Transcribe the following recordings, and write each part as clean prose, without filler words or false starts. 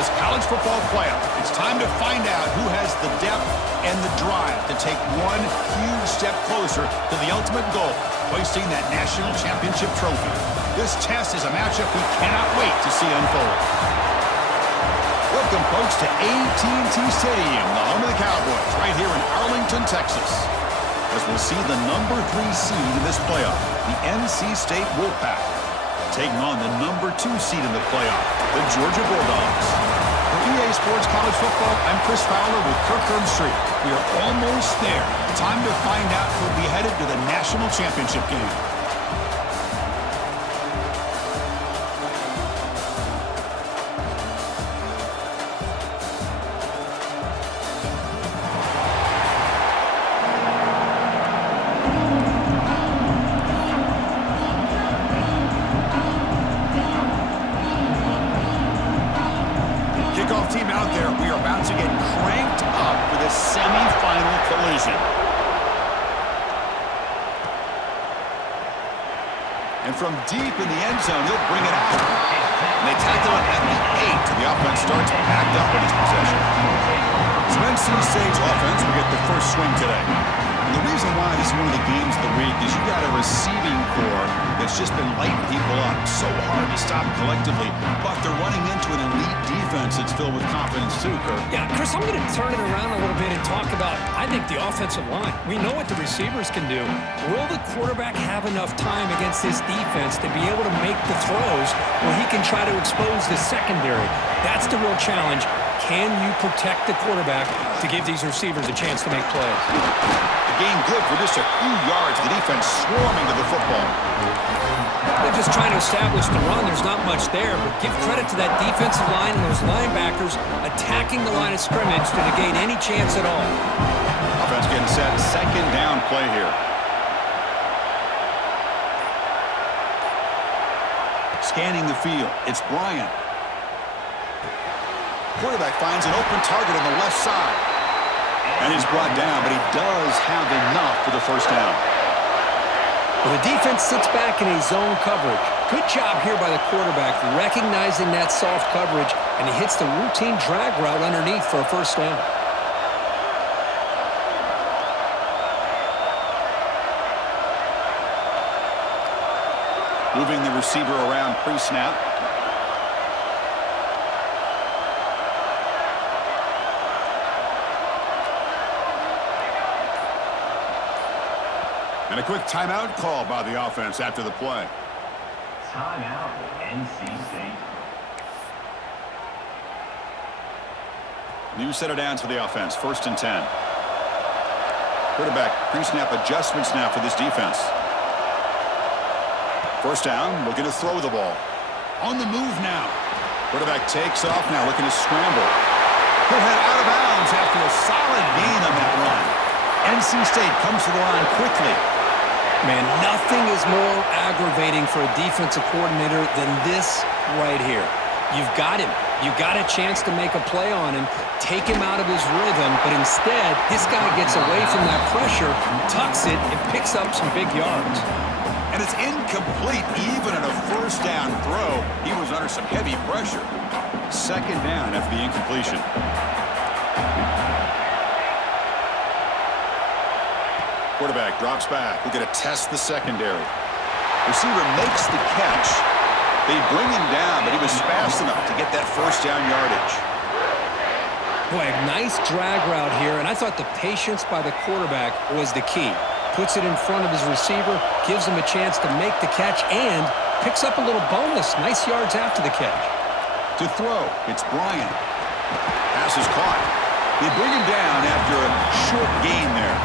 this college football playoff. It's time to find out who has the depth and the drive to take one huge step closer to the ultimate goal, hoisting that national championship trophy. This test is a matchup we cannot wait to see unfold. Welcome, folks, to AT&T Stadium, the home of the Cowboys, right here in Arlington, Texas, as we'll see the number 3 seed in this playoff, the NC State Wolfpack, taking on the number 2 seed in the playoff, the Georgia Bulldogs. For EA Sports College Football, I'm Chris Fowler with Kirk Herbstreit. We are almost there. Time to find out who'll be headed to the national championship game. Team out there, we are about to get cranked up for this semifinal collision. And from deep in the end zone, he'll bring it out. And they tackle it at the 8, and the offense starts backed up in his possession. So NC State's offense will get the first swing today. And the reason why this is one of the games of the week is you got a receiving core that's just been lighting people up. So hard to stop collectively, but they're running into an elite defense that's filled with confidence too, Kirk. Yeah, Chris, I'm going to turn it around a little bit and talk about, I think, the offensive line. We know what the receivers can do. Will the quarterback have enough time against this defense to be able to make the throws where he can try to expose the secondary? That's the real challenge. Can you protect the quarterback to give these receivers a chance to make plays? The game good for just a few yards. The defense swarming to the football. They're just trying to establish the run. There's not much there, but give credit to that defensive line and those linebackers attacking the line of scrimmage to negate any chance at all. Offense getting set. Second down play here. Scanning the field. It's Bryant. Quarterback finds an open target on the left side. And he's brought down, but he does have enough for the first down. Well, the defense sits back in a zone coverage. Good job here by the quarterback, recognizing that soft coverage, and he hits the routine drag route underneath for a first down. Moving the receiver around pre-snap. And a quick timeout call by the offense after the play. Timeout, NC State. New set of downs for the offense. 1st and 10. Quarterback pre-snap adjustments now for this defense. First down, looking to throw the ball. On the move now. Quarterback takes off now, looking to scramble. He'll head out of bounds after a solid gain on that run. NC State comes to the line quickly. Man, nothing is more aggravating for a defensive coordinator than this right here. You've got him. You've got a chance to make a play on him, take him out of his rhythm, but instead, this guy gets away from that pressure, tucks it, and picks up some big yards. And it's incomplete even in a first down throw. He was under some heavy pressure. Second down after the incompletion. Quarterback drops back. We're going to test the secondary. Receiver makes the catch. They bring him down, but he was fast enough to get that first down yardage. Boy, a nice drag route here, and I thought the patience by the quarterback was the key. Puts it in front of his receiver, gives him a chance to make the catch, and picks up a little bonus. Nice yards after the catch. To throw, it's Bryant. Pass is caught. They bring him down after a short gain there.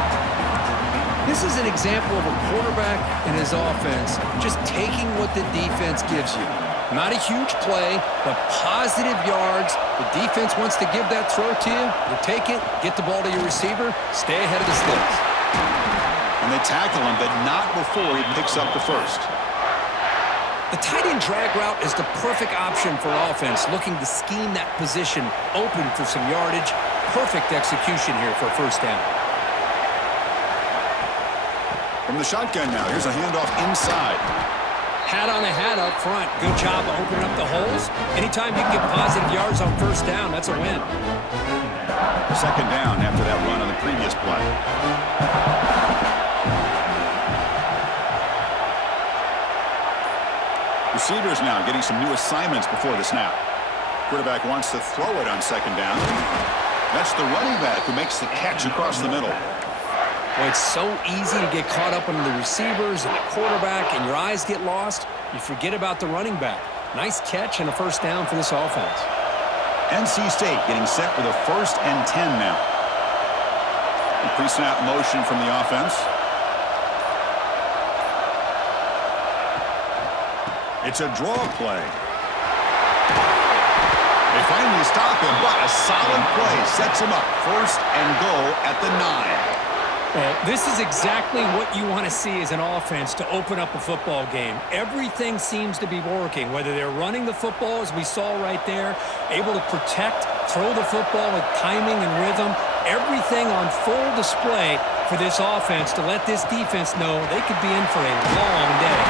This is an example of a quarterback and his offense just taking what the defense gives you. Not a huge play, but positive yards. The defense wants to give that throw to you. You take it, get the ball to your receiver, stay ahead of the sticks. And they tackle him, but not before he picks up the first. The tight end drag route is the perfect option for offense, looking to scheme that position open for some yardage. Perfect execution here for a first down. From the shotgun now, here's a handoff inside. pat on the hat up front. Good job opening up the holes. Anytime you can get positive yards on first down, that's a win. Second down after that run on the previous play. Receivers now getting some new assignments before the snap. Quarterback wants to throw it on second down. That's the running back who makes the catch across the middle. Well, it's so easy to get caught up on the receivers and the quarterback, and your eyes get lost. You forget about the running back. Nice catch and a first down for this offense. NC State getting set with a 1st and 10 now. The pre-snap motion from the offense. It's a draw play. They finally stop him, but a solid play sets him up. 1st and goal at the 9. Well, this is exactly what you want to see as an offense to open up a football game. Everything seems to be working, whether they're running the football, as we saw right there, able to protect, throw the football with timing and rhythm, everything on full display for this offense to let this defense know they could be in for a long day.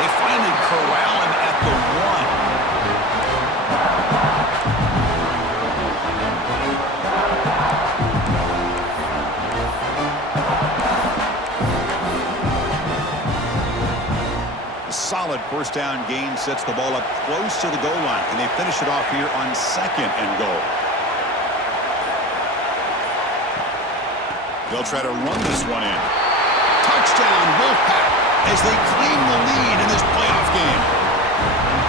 They finally corral him at the 1. Solid first down gain sets the ball up close to the goal line. Can they finish it off here on 2nd and goal? They'll try to run this one in. Touchdown, Wolfpack, as they claim the lead in this playoff game.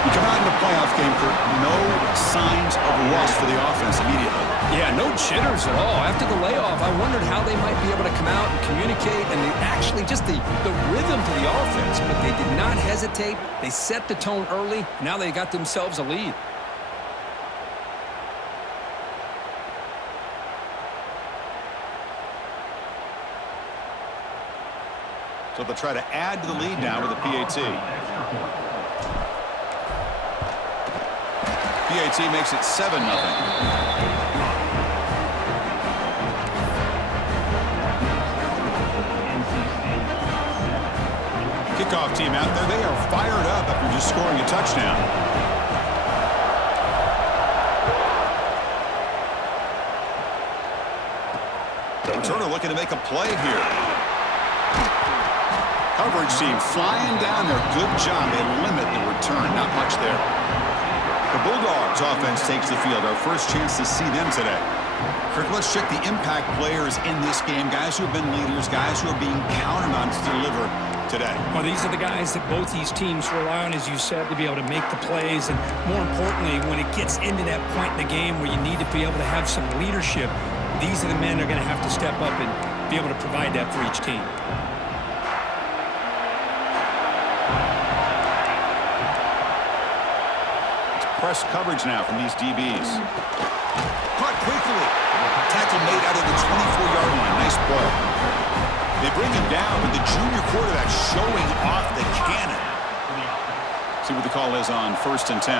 You come out in the playoff game, Kurt, no signs of rust for the offense immediately. Yeah, no jitters at all. After the layoff, I wondered how they might be able to come out and communicate, and actually just the rhythm to the offense, but they did not hesitate. They set the tone early. Now they got themselves a lead. So they'll try to add to the lead now with a PAT. PAT makes it 7-0. Kickoff team out there. They are fired up after just scoring a touchdown. The returner looking to make a play here. Coverage team flying down there. Good job. They limit the return. Not much there. The Bulldogs offense takes the field. Our first chance to see them today. Kirk, let's check the impact players in this game. Guys who have been leaders, guys who are being counted on to deliver today. Well, these are the guys that both these teams rely on, as you said, to be able to make the plays. And more importantly, when it gets into that point in the game where you need to be able to have some leadership, these are the men that are going to have to step up and be able to provide that for each team. Press coverage now from these DBs. Caught quickly. Tackle made out of the 24-yard line. Nice play. They bring him down with the junior quarterback showing off the cannon. See what the call is on 1st and 10.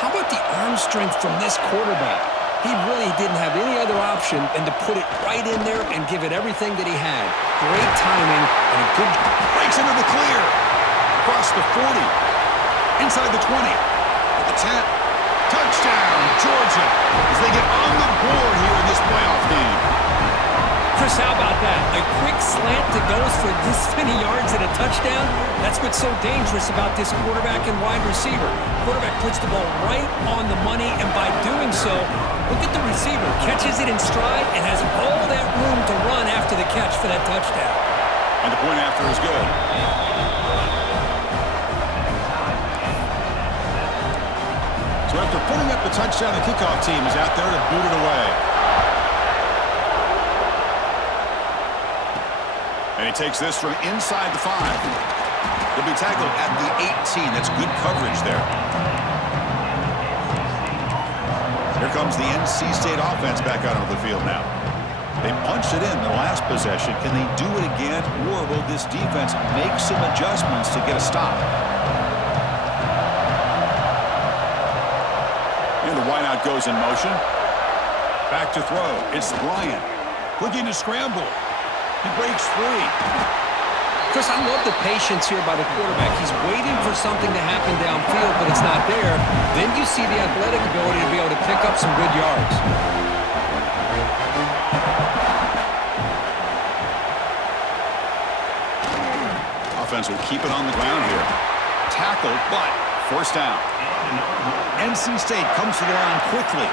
How about the arm strength from this quarterback? He really didn't have any other option than to put it right in there and give it everything that he had. Great timing and a good... Breaks into the clear. Across the 40. Inside the 20. The 10. Touchdown, Georgia, as they get on the board here in this playoff game. Chris, how about that? A quick slant that goes for this many yards and a touchdown. That's what's so dangerous about this quarterback and wide receiver. Quarterback puts the ball right on the money, and by doing so, look at the receiver. Catches it in stride and has all that room to run after the catch for that touchdown. And the point after is good. So after putting up the touchdown, the kickoff team is out there to boot it away. And he takes this from inside the 5. He'll be tackled at the 18. That's good coverage there. Here comes the NC State offense back out onto the field now. They punched it in the last possession. Can they do it again, or will this defense make some adjustments to get a stop? And the wideout goes in motion. Back to throw. It's Bryant. Looking to scramble. He breaks free. Chris, I love the patience here by the quarterback. He's waiting for something to happen downfield, but it's not there. Then you see the athletic ability to be able to pick up some good yards. Offense will keep it on the ground here. Tackled, but first down. NC State comes to the line quickly.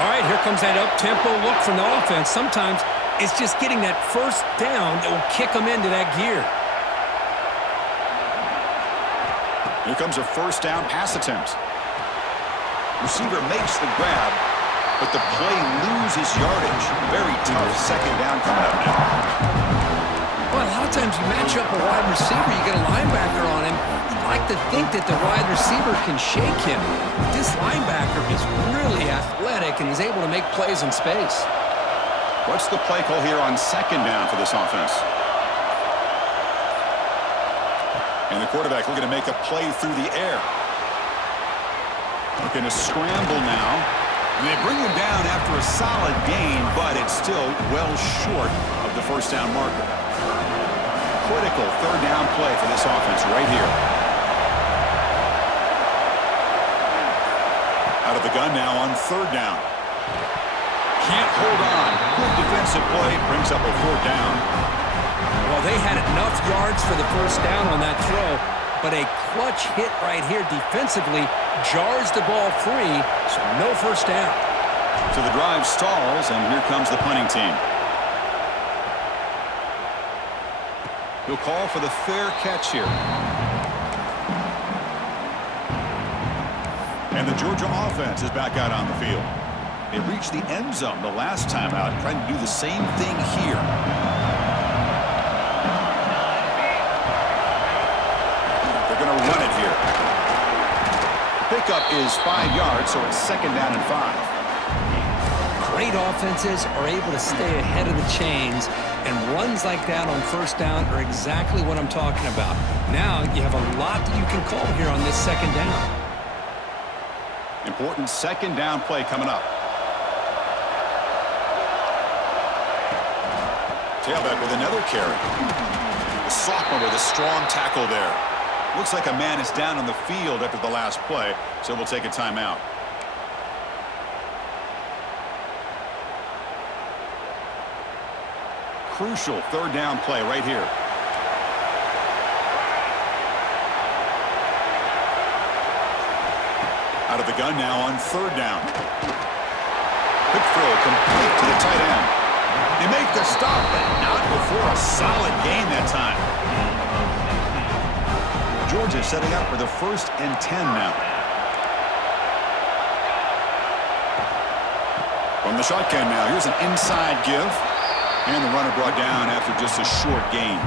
All right, here comes that up-tempo look from the offense. Sometimes it's just getting that first down that will kick them into that gear. Here comes a first down pass attempt. Receiver makes the grab, but the play loses yardage. Very tough second down coming up now. Well, a lot of times you match up a wide receiver, you get a linebacker on him. You'd like to think that the wide receiver can shake him. This linebacker is really athletic, and he's able to make plays in space. What's the play call here on second down for this offense? And the quarterback looking to make a play through the air. Looking to scramble now. And they bring him down after a solid gain, but it's still well short of the first down marker. Critical third down play for this offense right here. Out of the gun now on third down. Can't hold on. Good defensive play. Brings up a fourth down. Well, they had enough yards for the first down on that throw, but a clutch hit right here defensively jars the ball free, so no first down. So the drive stalls, and here comes the punting team. He'll call for the fair catch here. And the Georgia offense is back out on the field. They reached the end zone the last time out, trying to do the same thing here. They're going to run it here. Pickup is 5 yards, so it's second down and 5. Great offenses are able to stay ahead of the chains, and runs like that on first down are exactly what I'm talking about. Now you have a lot that you can call here on this second down. Important second down play coming up. Tailback with another carry. The sophomore with a strong tackle there. Looks like a man is down on the field after the last play, so we'll take a timeout. Crucial third down play right here. Out of the gun now on third down. Quick throw complete to the tight end. They make the stop, but not before a solid gain that time. Georgia setting up for the 1st and 10 now. From the shotgun now, here's an inside give. And the runner brought down after just a short gain.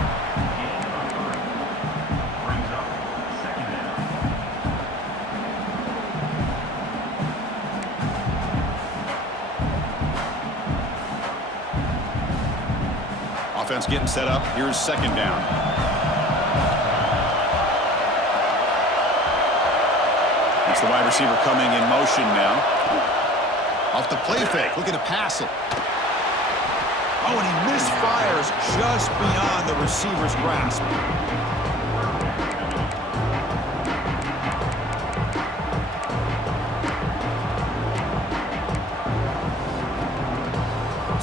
Brings up second down. Offense getting set up. Here's second down. It's the wide receiver coming in motion now. Off the play fake, looking to pass it. Oh, and he misfires just beyond the receiver's grasp.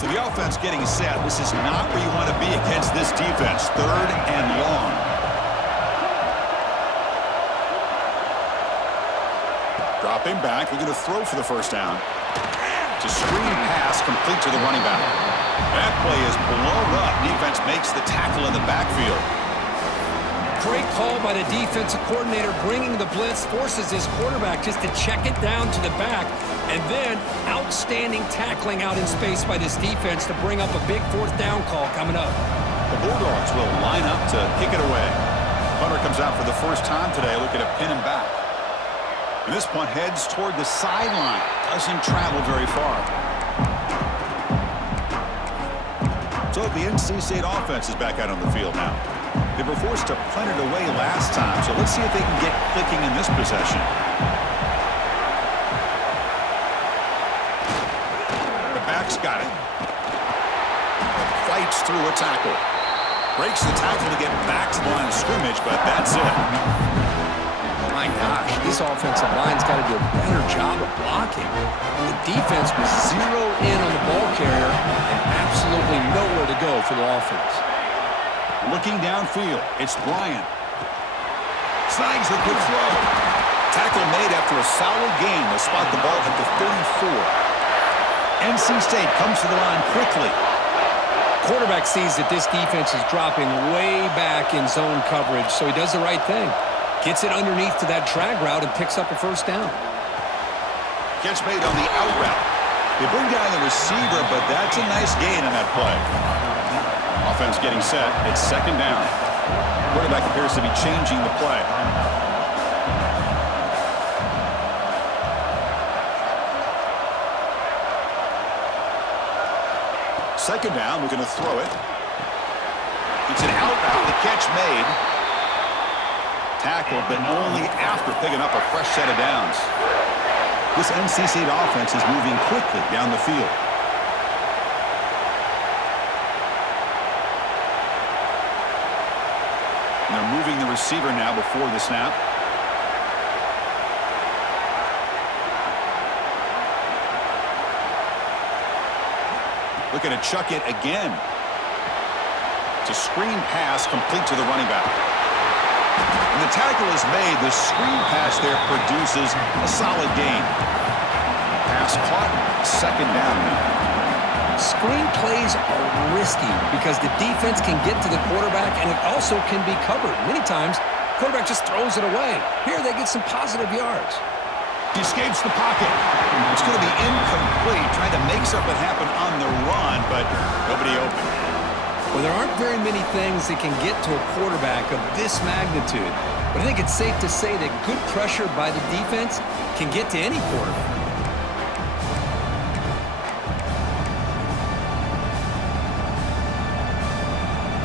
So the offense getting set. This is not where you want to be against this defense. Third and long. Dropping back, looking to throw for the first down. To screen pass complete to the running back. That play is blown up. Defense makes the tackle in the backfield. Great call by the defensive coordinator, bringing the blitz, forces his quarterback just to check it down to the back, and then outstanding tackling out in space by this defense to bring up a big fourth down call coming up. The Bulldogs will line up to kick it away. Punter comes out for the first time today, looking to pin him back. And this punt heads toward the sideline. Doesn't travel very far. So the NC State offense is back out on the field now. They were forced to punt it away last time, so let's see if they can get clicking in this possession. The back's got it. Fights through a tackle. Breaks the tackle to get back to the line of scrimmage, but that's it. My gosh, this offensive line's got to do a better job of blocking. The defense was zeroed in on the ball carrier and absolutely nowhere to go for the offense. Looking downfield, it's Bryant. Snags the good throw. Tackle made after a solid gain. They'll spot the ball at the 34. NC State comes to the line quickly. Quarterback sees that this defense is dropping way back in zone coverage, so he does the right thing. Gets it underneath to that drag route and picks up a first down. Catch made on the out route. They bring down the receiver, but that's a nice gain on that play. Offense getting set. It's second down. Quarterback appears to be changing the play. Second down, we're going to throw it. It's an out route. The catch made. Tackled, but only after picking up a fresh set of downs. This NC State offense is moving quickly down the field. And they're moving the receiver now before the snap. Looking to chuck it again. It's a screen pass complete to the running back. When the tackle is made, the screen pass there produces a solid gain. Pass caught, second down now. Screen plays are risky because the defense can get to the quarterback and it also can be covered. Many times, the quarterback just throws it away. Here they get some positive yards. He escapes the pocket. It's going to be incomplete, trying to make something happen on the run, but nobody open. Well, there aren't very many things that can get to a quarterback of this magnitude, but I think it's safe to say that good pressure by the defense can get to any quarterback.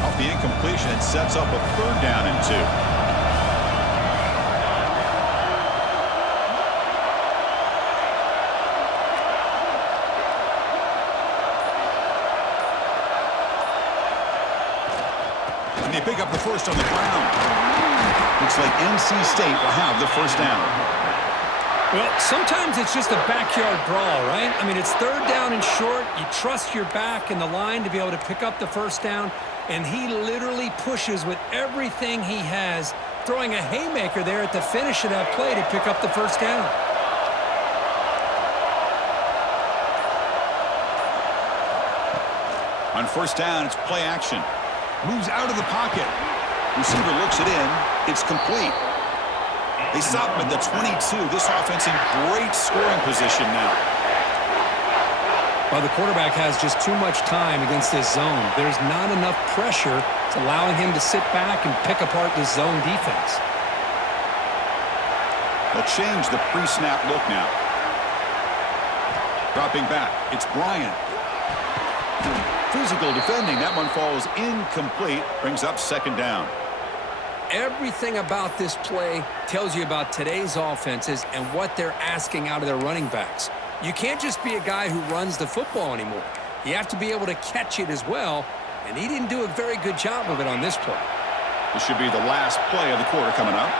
Off the incompletion, it sets up a third down and 2. They pick up the first on the ground. Looks like NC State will have the first down. Well, sometimes it's just a backyard brawl, right? I mean, it's third down and short. You trust your back in the line to be able to pick up the first down, and he literally pushes with everything he has, throwing a haymaker there at the finish of that play to pick up the first down. On first down, it's play action. Moves out of the pocket. Receiver looks it in. It's complete. They stop him at the 22. This offense in great scoring position now. While the quarterback has just too much time against this zone, there's not enough pressure to allowing him to sit back and pick apart this zone defense. They'll change the pre-snap look now. Dropping back. It's Bryant. Physical defending. That one falls incomplete. Brings up second down. Everything about this play tells you about today's offenses and what they're asking out of their running backs. You can't just be a guy who runs the football anymore. You have to be able to catch it as well, and he didn't do a very good job of it on this play. This should be the last play of the quarter coming up.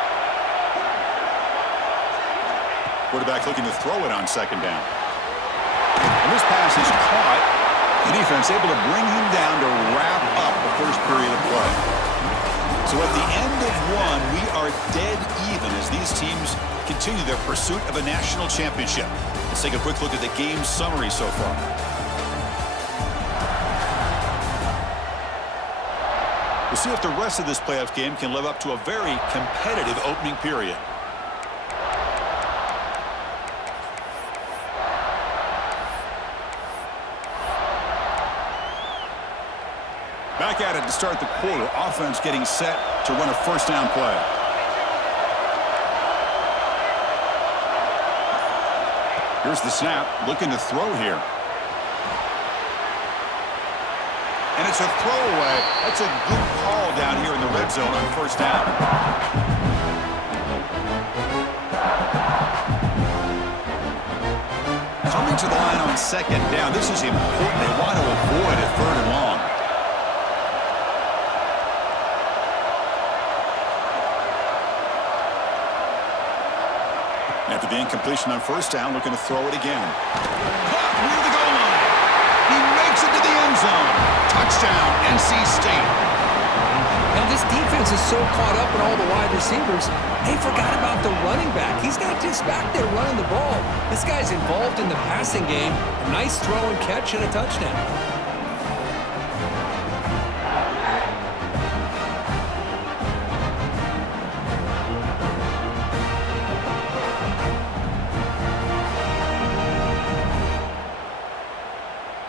Quarterback looking to throw it on second down. And this pass is caught. The defense able to bring him down to wrap up the first period of play. So at the end of one, we are dead even as these teams continue their pursuit of a national championship. Let's take a quick look at the game summary so far. We'll see if the rest of this playoff game can live up to a very competitive opening period. Back at it to start the quarter. Offense getting set to run a first down play. Here's the snap. Looking to throw here. And it's a throwaway. That's a good call down here in the red zone on first down. Coming to the line on second down. This is important. They want to avoid a third and long. After the incompletion on first down, looking to throw it again. Caught near the goal line. He makes it to the end zone. Touchdown, NC State. Now, this defense is so caught up in all the wide receivers, they forgot about the running back. He's not just back there running the ball. This guy's involved in the passing game. A nice throw and catch and a touchdown.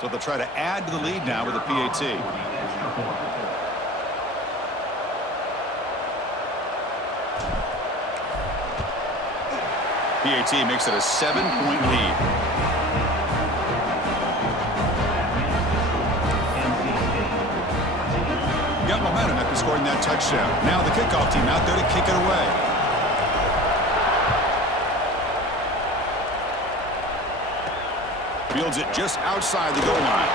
So they'll try to add to the lead now with a PAT. PAT makes it a 7-point lead. Got momentum after scoring that touchdown. Now the kickoff team out there to kick it away. Fields it just outside the goal line.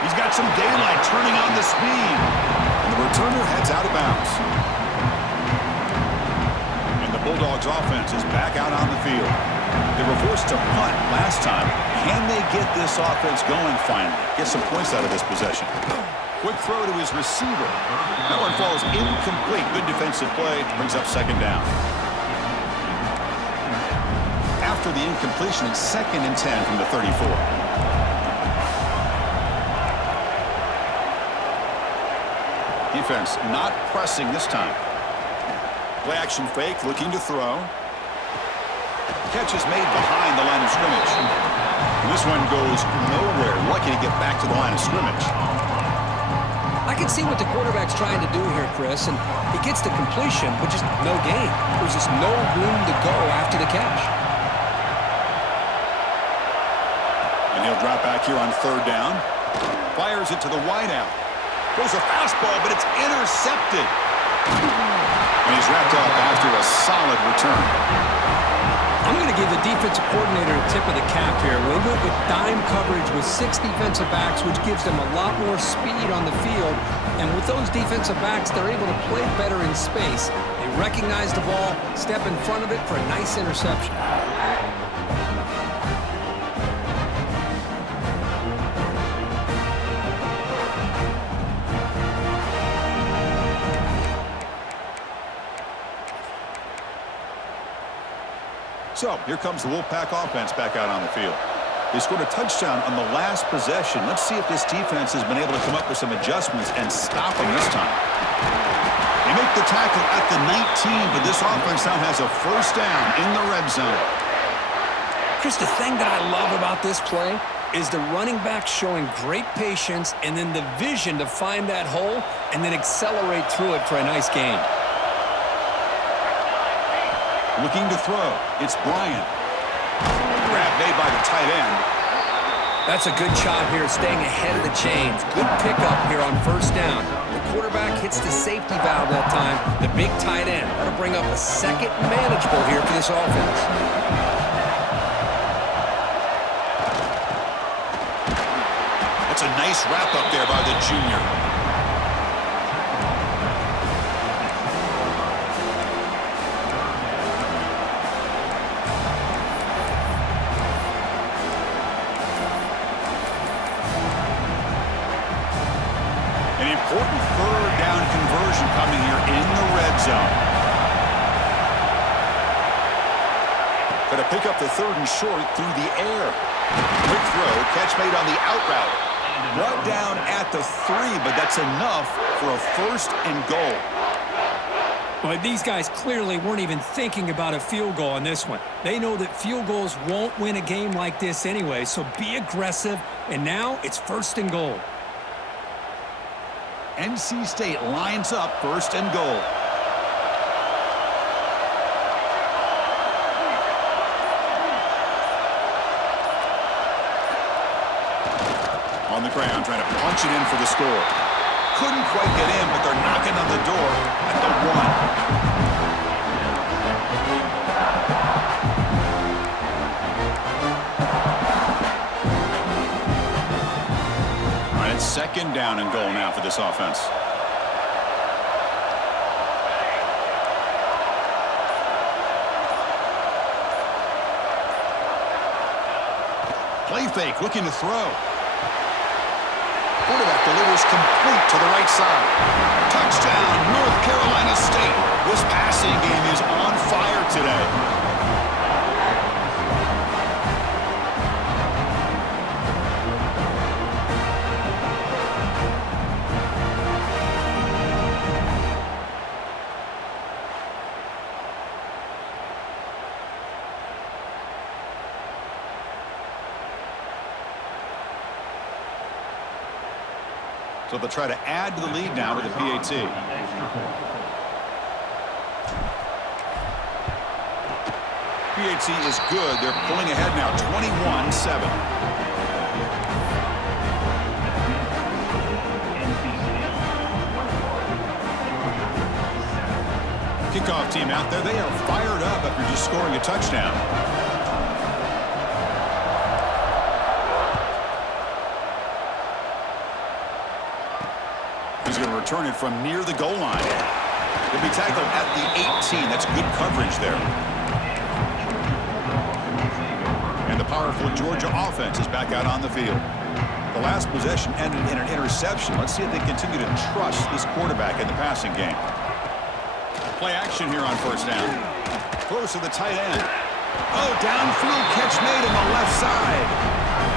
He's got some daylight turning on the speed. And the returner heads out of bounds. And the Bulldogs offense is back out on the field. They were forced to punt last time. Can they get this offense going finally? Get some points out of this possession. Quick throw to his receiver. That one falls incomplete. Good defensive play. Brings up second down. After the incompletion, it's 2nd and 10 from the 34. Defense not pressing this time. Play action fake, looking to throw. Catch is made behind the line of scrimmage. And this one goes nowhere. Lucky to get back to the line of scrimmage. I can see what the quarterback's trying to do here, Chris, and he gets the completion, but just no gain. There's just no room to go after the catch. And he'll drop back here on 3rd down. Fires it to the wideout. Throws a fastball, but it's intercepted. And he's wrapped up after a solid return. I'm going to give the defensive coordinator a tip of the cap here. They went with dime coverage with 6 defensive backs, which gives them a lot more speed on the field. And with those defensive backs, they're able to play better in space. They recognize the ball, step in front of it for a nice interception. So, here comes the Wolfpack offense back out on the field. They scored a touchdown on the last possession. Let's see if this defense has been able to come up with some adjustments and stop them this time. They make the tackle at the 19, but this offense now has a 1st down in the red zone. Chris, the thing that I love about this play is the running back showing great patience and then the vision to find that hole and then accelerate through it for a nice gain. Looking to throw. It's Bryant. Grab made by the tight end. That's a good job here staying ahead of the chains. Good pickup here on 1st down. The quarterback hits the safety valve that time. The big tight end. That'll bring up a 2nd manageable here for this offense. That's a nice wrap up there by the junior. Important 3rd down conversion coming here in the red zone. Going to pick up the 3rd and short through the air. Quick throw, catch made on the out route. Brought down at the 3, but that's enough for a 1st and goal. But these guys clearly weren't even thinking about a field goal on this one. They know that field goals won't win a game like this anyway, so be aggressive, and now it's 1st and goal. NC State lines up 1st and goal. On the ground, trying to punch it in for the score. Couldn't quite get in, but they're knocking on the door at the 1. It's 2nd down and goal now for this offense. Play fake, looking to throw. Quarterback delivers complete to the right side. Touchdown, North Carolina State. This passing game is on fire today. So they'll try to add to the lead now with the PAT. PAT is good. They're pulling ahead now, 21-7. Kickoff team out there. They are fired up after just scoring a touchdown. He's going to return it from near the goal line. He'll be tackled at the 18. That's good coverage there. And the powerful Georgia offense is back out on the field. The last possession ended in an interception. Let's see if they continue to trust this quarterback in the passing game. Play action here on first down. Close to the tight end. Oh, downfield catch made on the left side.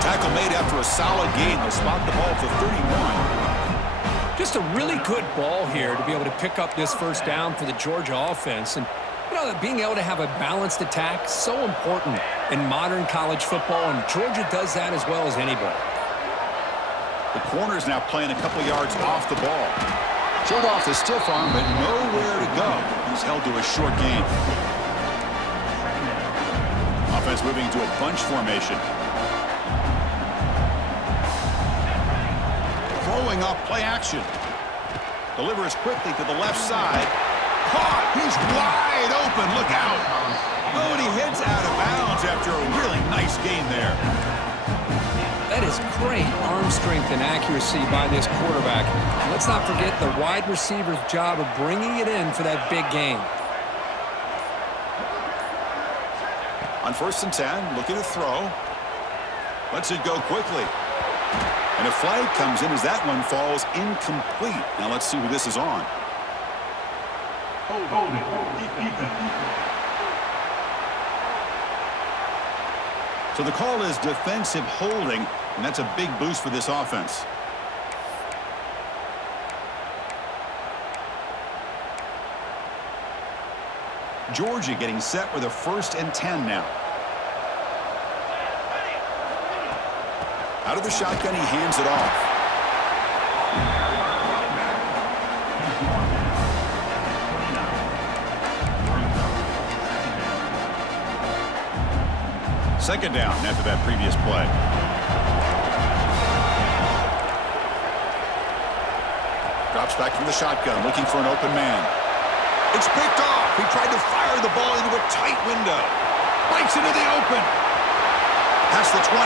Tackle made after a solid gain. They'll spot the ball for 31. Just a really good ball here to be able to pick up this first down for the Georgia offense. And, you know, being able to have a balanced attack, so important in modern college football, and Georgia does that as well as anybody. The corner's now playing a couple yards off the ball. Showed off the stiff arm, but nowhere to go. He's held to a short gain. Offense moving into a bunch formation. Throwing off play action. Delivers quickly to the left side. Caught. He's wide open. Look out. Oh, and he heads out of bounds after a really nice gain there. That is great arm strength and accuracy by this quarterback. Let's not forget the wide receiver's job of bringing it in for that big gain. On 1st and 10, looking to throw. Lets it go quickly. And a flag comes in as that one falls incomplete. Now let's see who this is on. So the call is defensive holding, and that's a big boost for this offense. Georgia getting set with a 1st and 10 now. Out of the shotgun, he hands it off. Second down after that previous play. Drops back from the shotgun, looking for an open man. It's picked off. He tried to fire the ball into a tight window. Breaks into the open. Past the 20.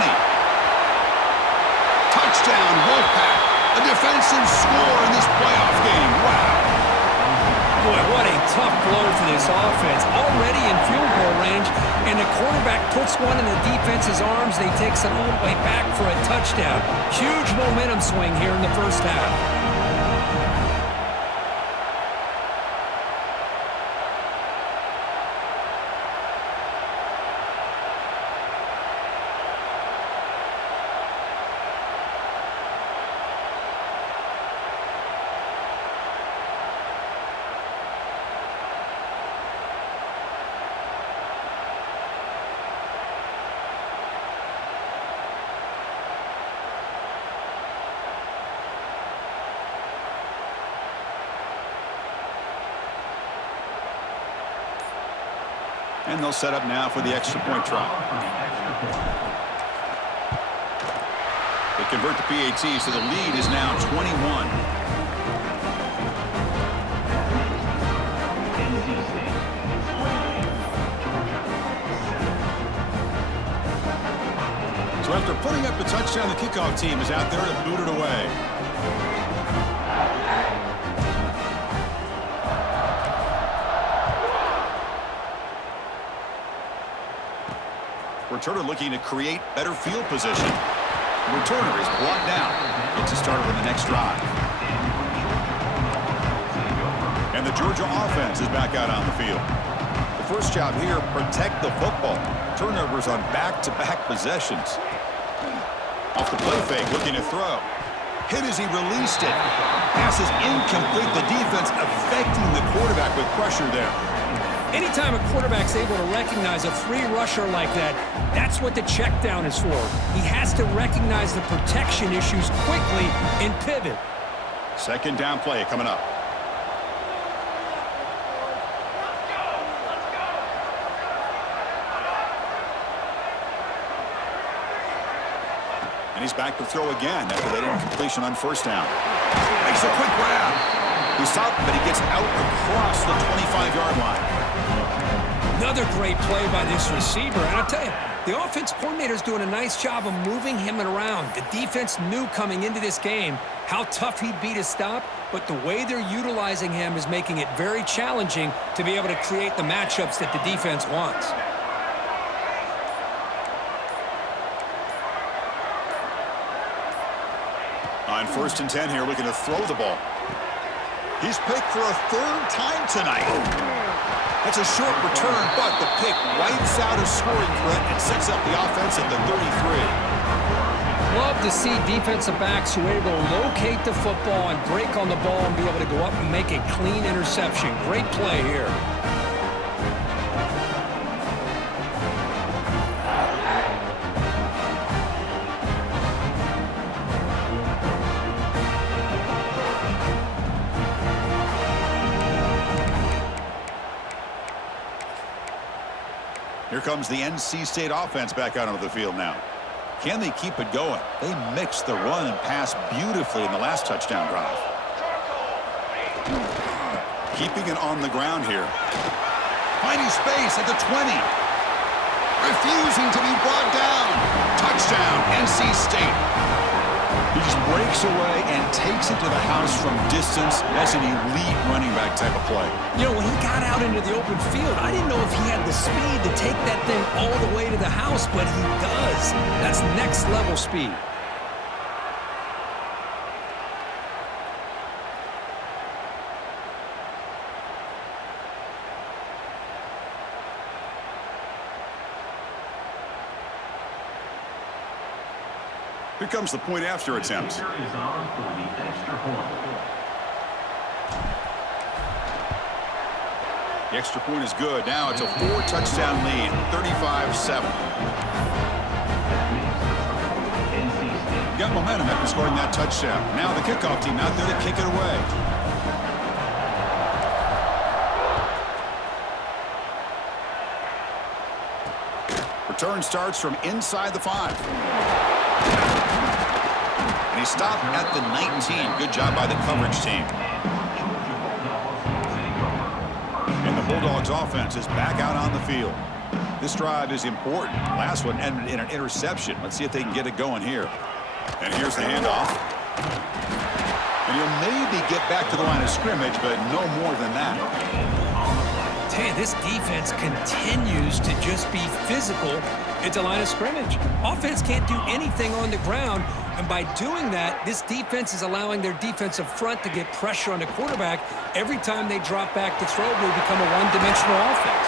Touchdown, Wolfpack. A defensive score in this playoff game. Wow. Boy, what a tough blow for this offense. Already in field goal range, and the quarterback puts one in the defense's arms. They takes it all the way back for a touchdown. Huge momentum swing here in the first half. And they'll set up now for the extra point try. They convert to PAT, so the lead is now 21. So after putting up the touchdown, the kickoff team is out there to boot it away. returner looking to create better field position. The returner is brought down. Gets a start on the next drive. And the Georgia offense is back out on the field. The first job here, protect the football. Turnovers on back-to-back possessions. Off the play fake, looking to throw. Hit as he released it. Pass is incomplete. The defense affecting the quarterback with pressure there. Anytime a quarterback's able to recognize a free rusher like that, that's what the check down is for. He has to recognize the protection issues quickly and pivot. Second down play coming up. And he's back to throw again after that incompletion on first down. Makes a quick grab. He stopped, but he gets out across the 25-yard line. Another great play by this receiver. And I'll tell you, the offense coordinator's doing a nice job of moving him around. The defense knew coming into this game how tough he'd be to stop, but the way they're utilizing him is making it very challenging to be able to create the matchups that the defense wants. On 1st and 10 here, looking to throw the ball. He's picked for a third time tonight. That's a short return, but the pick wipes out a scoring threat and sets up the offense at the 33. Love to see defensive backs who are able to locate the football and break on the ball and be able to go up and make a clean interception. Great play here. Here comes the NC State offense back out onto the field now. Can they keep it going? They mixed the run and pass beautifully in the last touchdown drive. Keeping it on the ground here. Finding space at the 20. Refusing to be brought down. Touchdown, NC State. He just breaks away and takes it to the house from distance. That's an elite running back type of play. You know, when he got out into the open field, I didn't know if he had the speed to take that thing all the way to the house, but he does. That's next level speed. Here comes the point after attempt. Is on for the extra point. The extra point is good. Now it's a 4-touchdown lead, 35-7. Got momentum after scoring that touchdown. Now the kickoff team out there to kick it away. Return starts from inside the 5. And he stopped at the 19. Good job by the coverage team. And the Bulldogs offense is back out on the field. This drive is important. Last one ended in an interception. Let's see if they can get it going here. And here's the handoff. And he'll maybe get back to the line of scrimmage, but no more than that. Tell you, this defense continues to just be physical at the line of scrimmage. Offense can't do anything on the ground, and by doing that, this defense is allowing their defensive front to get pressure on the quarterback. Every time they drop back to throw, they become a one-dimensional offense.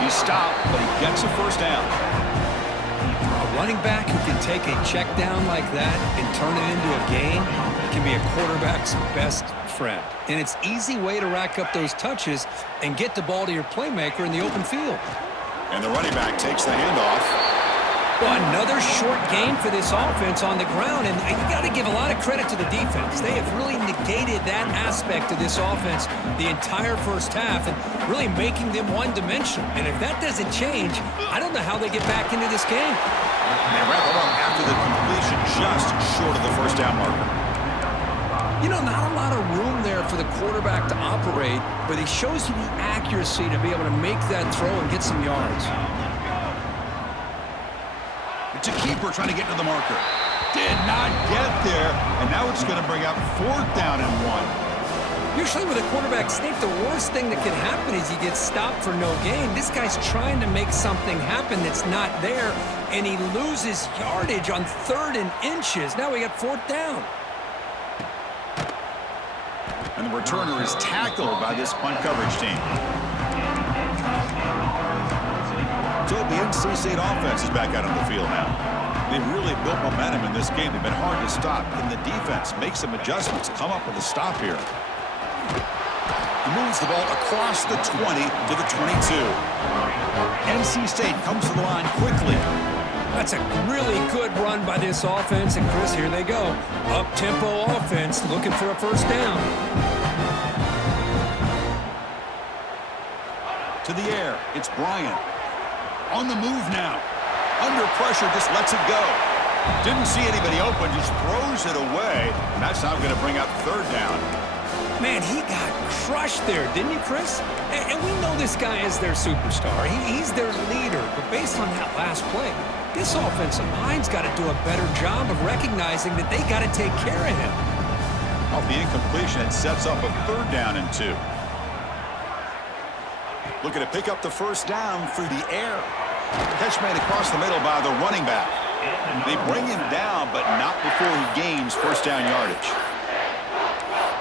He stopped, but he gets a first down. A running back who can take a check down like that and turn it into a gain can be a quarterback's best friend. And it's an easy way to rack up those touches and get the ball to your playmaker in the open field. And the running back takes the handoff. Well, another short game for this offense on the ground, and you got to give a lot of credit to the defense. They have really negated that aspect of this offense the entire first half and really making them one-dimensional. And if that doesn't change, I don't know how they get back into this game. They wrap it up after the completion just short of the first down marker. You know, not a lot of room there for the quarterback to operate, but he shows you the accuracy to be able to make that throw and get some yards. It's a keeper trying to get to the marker. Did not get there, and now it's going to bring up 4th down and 1. Usually with a quarterback sneak, the worst thing that can happen is you get stopped for no gain. This guy's trying to make something happen that's not there, and he loses yardage on 3rd and inches. Now we got 4th down. And the returner is tackled by this punt coverage team. So the NC State offense is back out on the field now. They've really built momentum in this game. They've been hard to stop. Can the defense make some adjustments, come up with a stop here? He moves the ball across the 20 to the 22. NC State comes to the line quickly. That's a really good run by this offense. And, Chris, here they go. Up-tempo offense looking for a 1st down. To the air. It's Bryant. On the move now. Under pressure, just lets it go. Didn't see anybody open, just throws it away. And that's now going to bring up 3rd down. Man, he got crushed there, didn't he, Chris? And we know this guy is their superstar. He's their leader. But based on that last play, this offensive line's got to do a better job of recognizing that they got to take care of him. Off the incompletion, it sets up a 3rd down and 2. Looking to pick up the 1st down through the air. Catch made across the middle by the running back. They bring him down, but not before he gains 1st down yardage.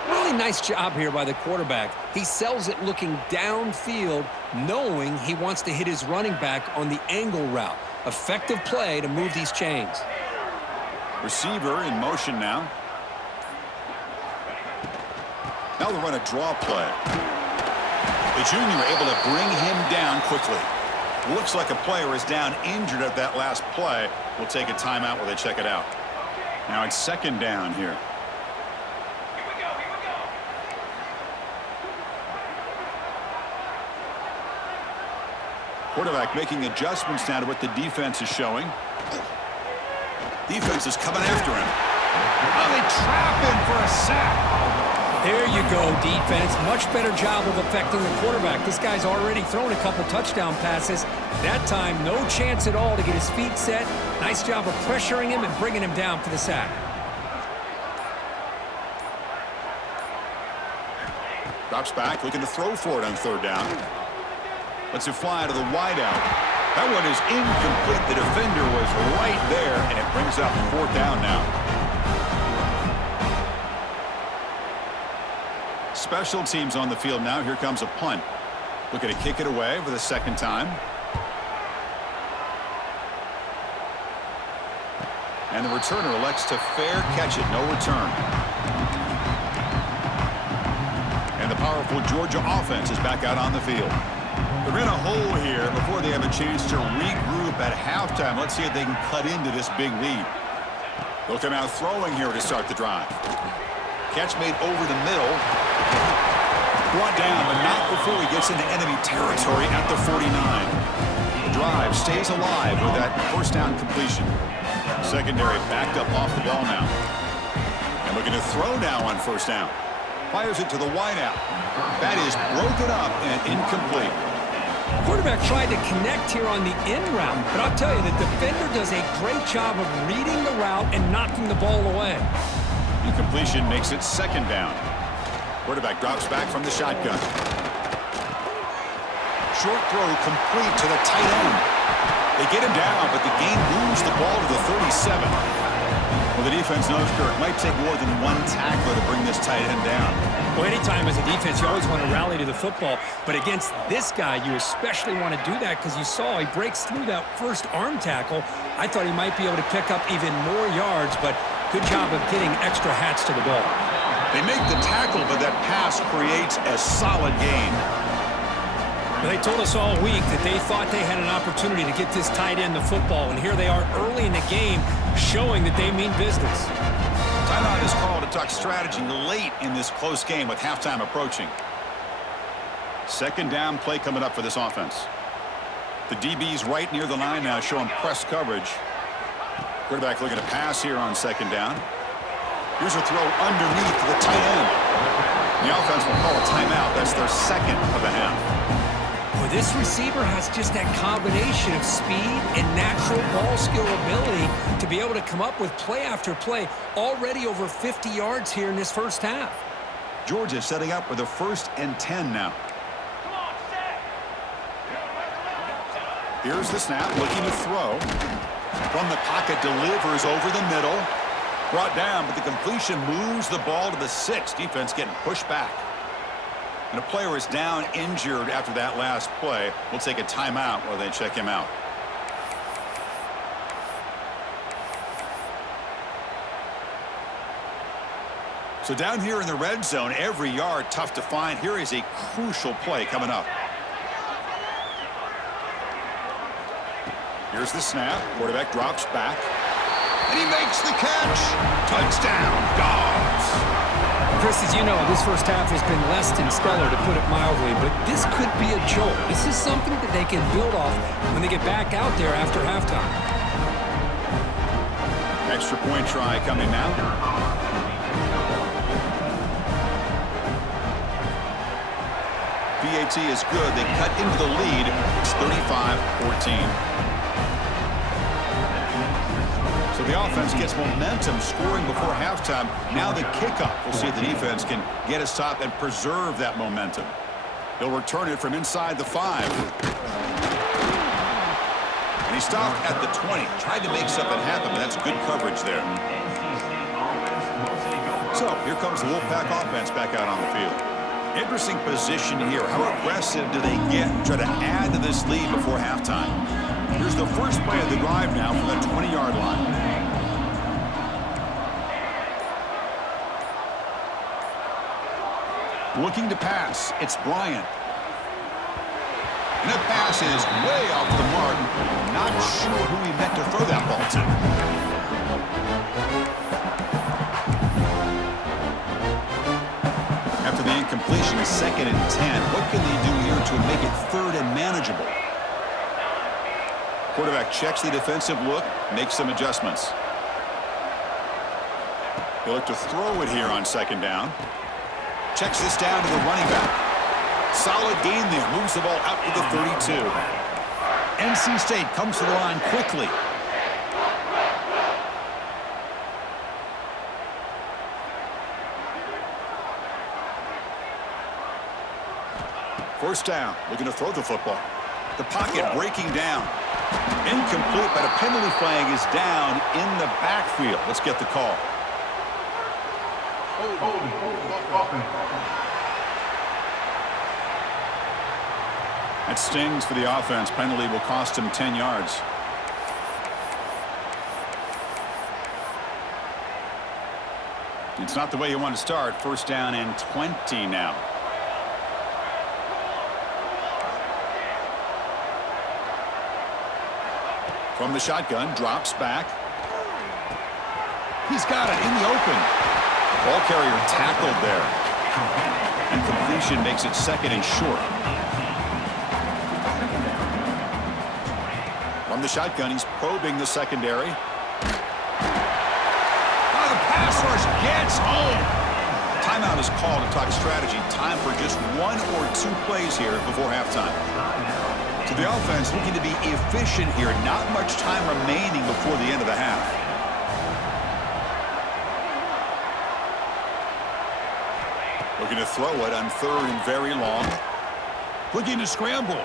Really nice job here by the quarterback. He sells it looking downfield, knowing he wants to hit his running back on the angle route. Effective play to move these chains. Receiver in motion now. Now they'll run a draw play. The junior able to bring him down quickly. Looks like a player is down injured at that last play. We'll take a timeout while they check it out. Now it's 2nd down here. Quarterback making adjustments now to what the defense is showing. Defense is coming after him. Oh, they trap him for a sack. There you go, defense. Much better job of affecting the quarterback. This guy's already thrown a couple touchdown passes. That time, no chance at all to get his feet set. Nice job of pressuring him and bringing him down for the sack. Drops back, looking to throw for it on 3rd down. Lets it fly to the wideout. That one is incomplete. The defender was right there, and it brings up 4th down now. Special teams on the field now. Here comes a punt. Looking to kick it away for the 2nd time. And the returner elects to fair catch it. No return. And the powerful Georgia offense is back out on the field. They're in a hole here before they have a chance to regroup at halftime. Let's see if they can cut into this big lead. They'll come out throwing here to start the drive. Catch made over the middle. Brought down, but not before he gets into enemy territory at the 49. The drive stays alive with that 1st down completion. Secondary backed up off the ball now. And looking to throw now on 1st down. Fires it to the wideout. That is broken up and incomplete. Quarterback tried to connect here on the in route, but I'll tell you, the defender does a great job of reading the route and knocking the ball away. Incompletion makes it 2nd down. Quarterback drops back from the shotgun. Short throw complete to the tight end. They get him down, but the game moves the ball to the 37. Well, the defense knows, Kirk, might take more than one tackler to bring this tight end down. Well, anytime as a defense, you always want to rally to the football. But against this guy, you especially want to do that because you saw he breaks through that first arm tackle. I thought he might be able to pick up even more yards, but good job of getting extra hats to the ball. They make the tackle, but that pass creates a solid gain. They told us all week that they thought they had an opportunity to get this tight end the football, and here they are early in the game showing that they mean business. Timeout is called to talk strategy late in this close game with halftime approaching. 2nd down play coming up for this offense. The DB's right near the line now showing press coverage. Quarterback looking to pass here on 2nd down. Here's a throw underneath the tight end. The offense will call a timeout. That's their 2nd of the half. Boy, this receiver has just that combination of speed and natural ball skill ability to be able to come up with play after play. Already over 50 yards here in this 1st half. Georgia setting up with a 1st and 10 now. Here's the snap, looking to throw. From the pocket, delivers over the middle. Brought down, but the completion moves the ball to the 6. Defense getting pushed back. And a player is down injured after that last play. We'll take a timeout while they check him out. So down here in the red zone, every yard tough to find. Here is a crucial play coming up. Here's the snap. Quarterback drops back. And he makes the catch. Touchdown, Dogs. Chris, as you know, this first half has been less than stellar, to put it mildly, but this could be a jolt. This is something that they can build off when they get back out there after halftime. Extra point try coming now. PAT is good. They cut into the lead. It's 35-14. So the offense gets momentum scoring before halftime. Now the kickoff. We'll see if the defense can get a stop and preserve that momentum. He'll return it from inside the 5. And he stopped at the 20. Tried to make something happen, but that's good coverage there. So here comes the Wolfpack offense back out on the field. Interesting position here. How aggressive do they get and try to add to this lead before halftime? Here's the first play of the drive now from the 20-yard line. Looking to pass. It's Bryant. And the pass is way off the mark. Not sure who he meant to throw that ball to. After the incompletion, 2nd and 10. What can they do here to make it 3rd and manageable? Quarterback checks the defensive look, makes some adjustments. He'll look to throw it here on 2nd down. Checks this down to the running back. Solid gain there. Moves the ball out to the 32. NC State comes to the line quickly. First down. Looking to throw the football. The pocket breaking down. Incomplete, but a penalty flag is down in the backfield. Let's get the call. That stings for the offense. Penalty will cost him 10 yards. It's not the way you want to start. First down and 20 now. From the shotgun, drops back. He's got it in the open. Ball carrier tackled there. And completion makes it 2nd and short. From the shotgun, he's probing the secondary. Oh, the pass rush gets home. Timeout is called to talk strategy. Time for just 1 or 2 plays here before halftime. So the offense looking to be efficient here. Not much time remaining before the end of the half. Looking to throw it on 3rd and very long. Looking to scramble.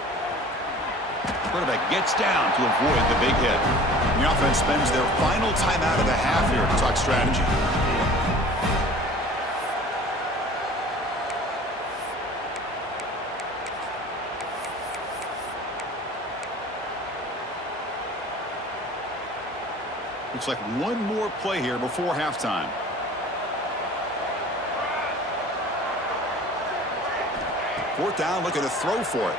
Quarterback gets down to avoid the big hit. And the offense spends their final timeout of the half here to talk strategy. Looks like 1 more play here before halftime. Fourth down, looking to throw for it.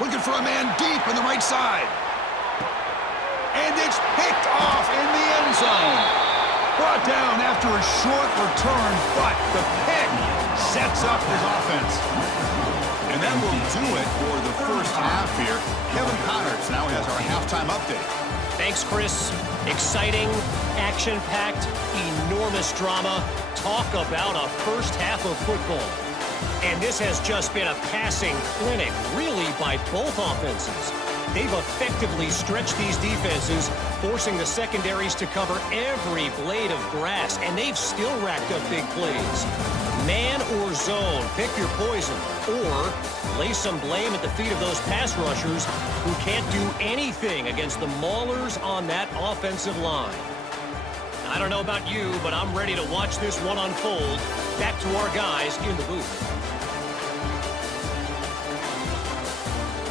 Looking for a man deep in the right side. And it's picked off in the end zone. Brought down after a short return, but the pick sets up his offense. And that will do it for the first half here. Kevin Connors now has our halftime update. Thanks, Chris. Exciting, action-packed, enormous drama. Talk about a first half of football. And this has just been a passing clinic, really, by both offenses. They've effectively stretched these defenses, forcing the secondaries to cover every blade of grass, and they've still racked up big plays. Man or zone, pick your poison, or lay some blame at the feet of those pass rushers who can't do anything against the maulers on that offensive line. I don't know about you, but I'm ready to watch this one unfold. Back to our guys in the booth.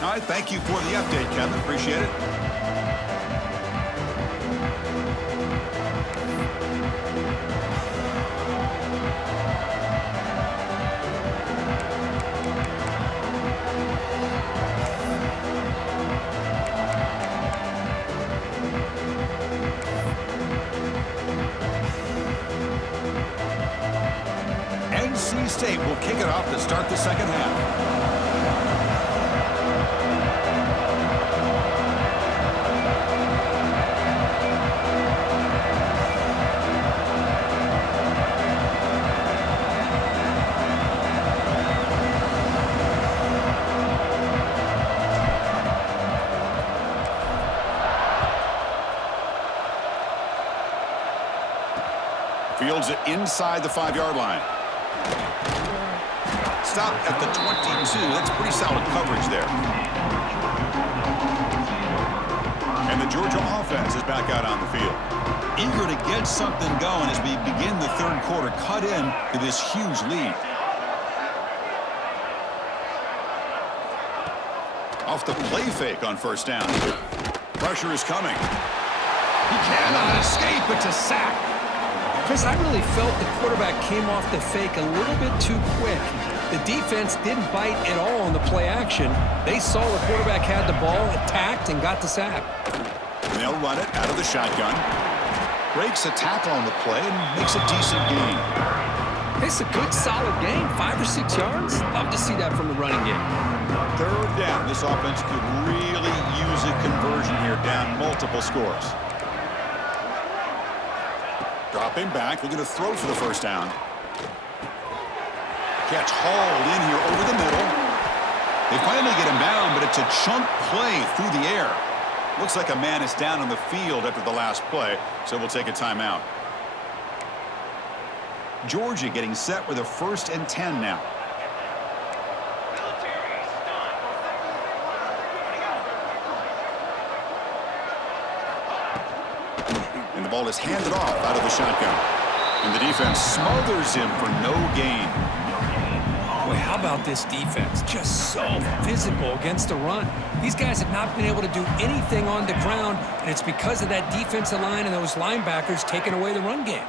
All right, thank you for the update, Kevin. Appreciate it. NC State will kick it off to start the second half. Fields it inside the 5-yard line. Stop at the 22. That's pretty solid coverage there. And the Georgia offense is back out on the field. Eager to get something going as we begin the third quarter. Cut in to this huge lead. Off the play fake on first down. Pressure is coming. He cannot escape. It's a sack. Chris, I really felt the quarterback came off the fake a little bit too quick. The defense didn't bite at all on the play action. They saw the quarterback had the ball, attacked, and got the sack. And they'll run it out of the shotgun. Breaks a tackle on the play and makes a decent gain. It's a good, solid game. 5 or 6 yards. Love to see that from the running game. Third down. This offense could really use a conversion here, down multiple scores. Dropping back, looking to throw for the first down. Catch hauled in here over the middle. They finally get him down, but it's a chunk play through the air. Looks like a man is down on the field after the last play, so we'll take a timeout. Georgia getting set with a 1st and 10 now. And the ball is handed off out of the shotgun. And the defense smothers him for no gain. Boy, how about this defense? Just so physical against the run. These guys have not been able to do anything on the ground, and it's because of that defensive line and those linebackers taking away the run game.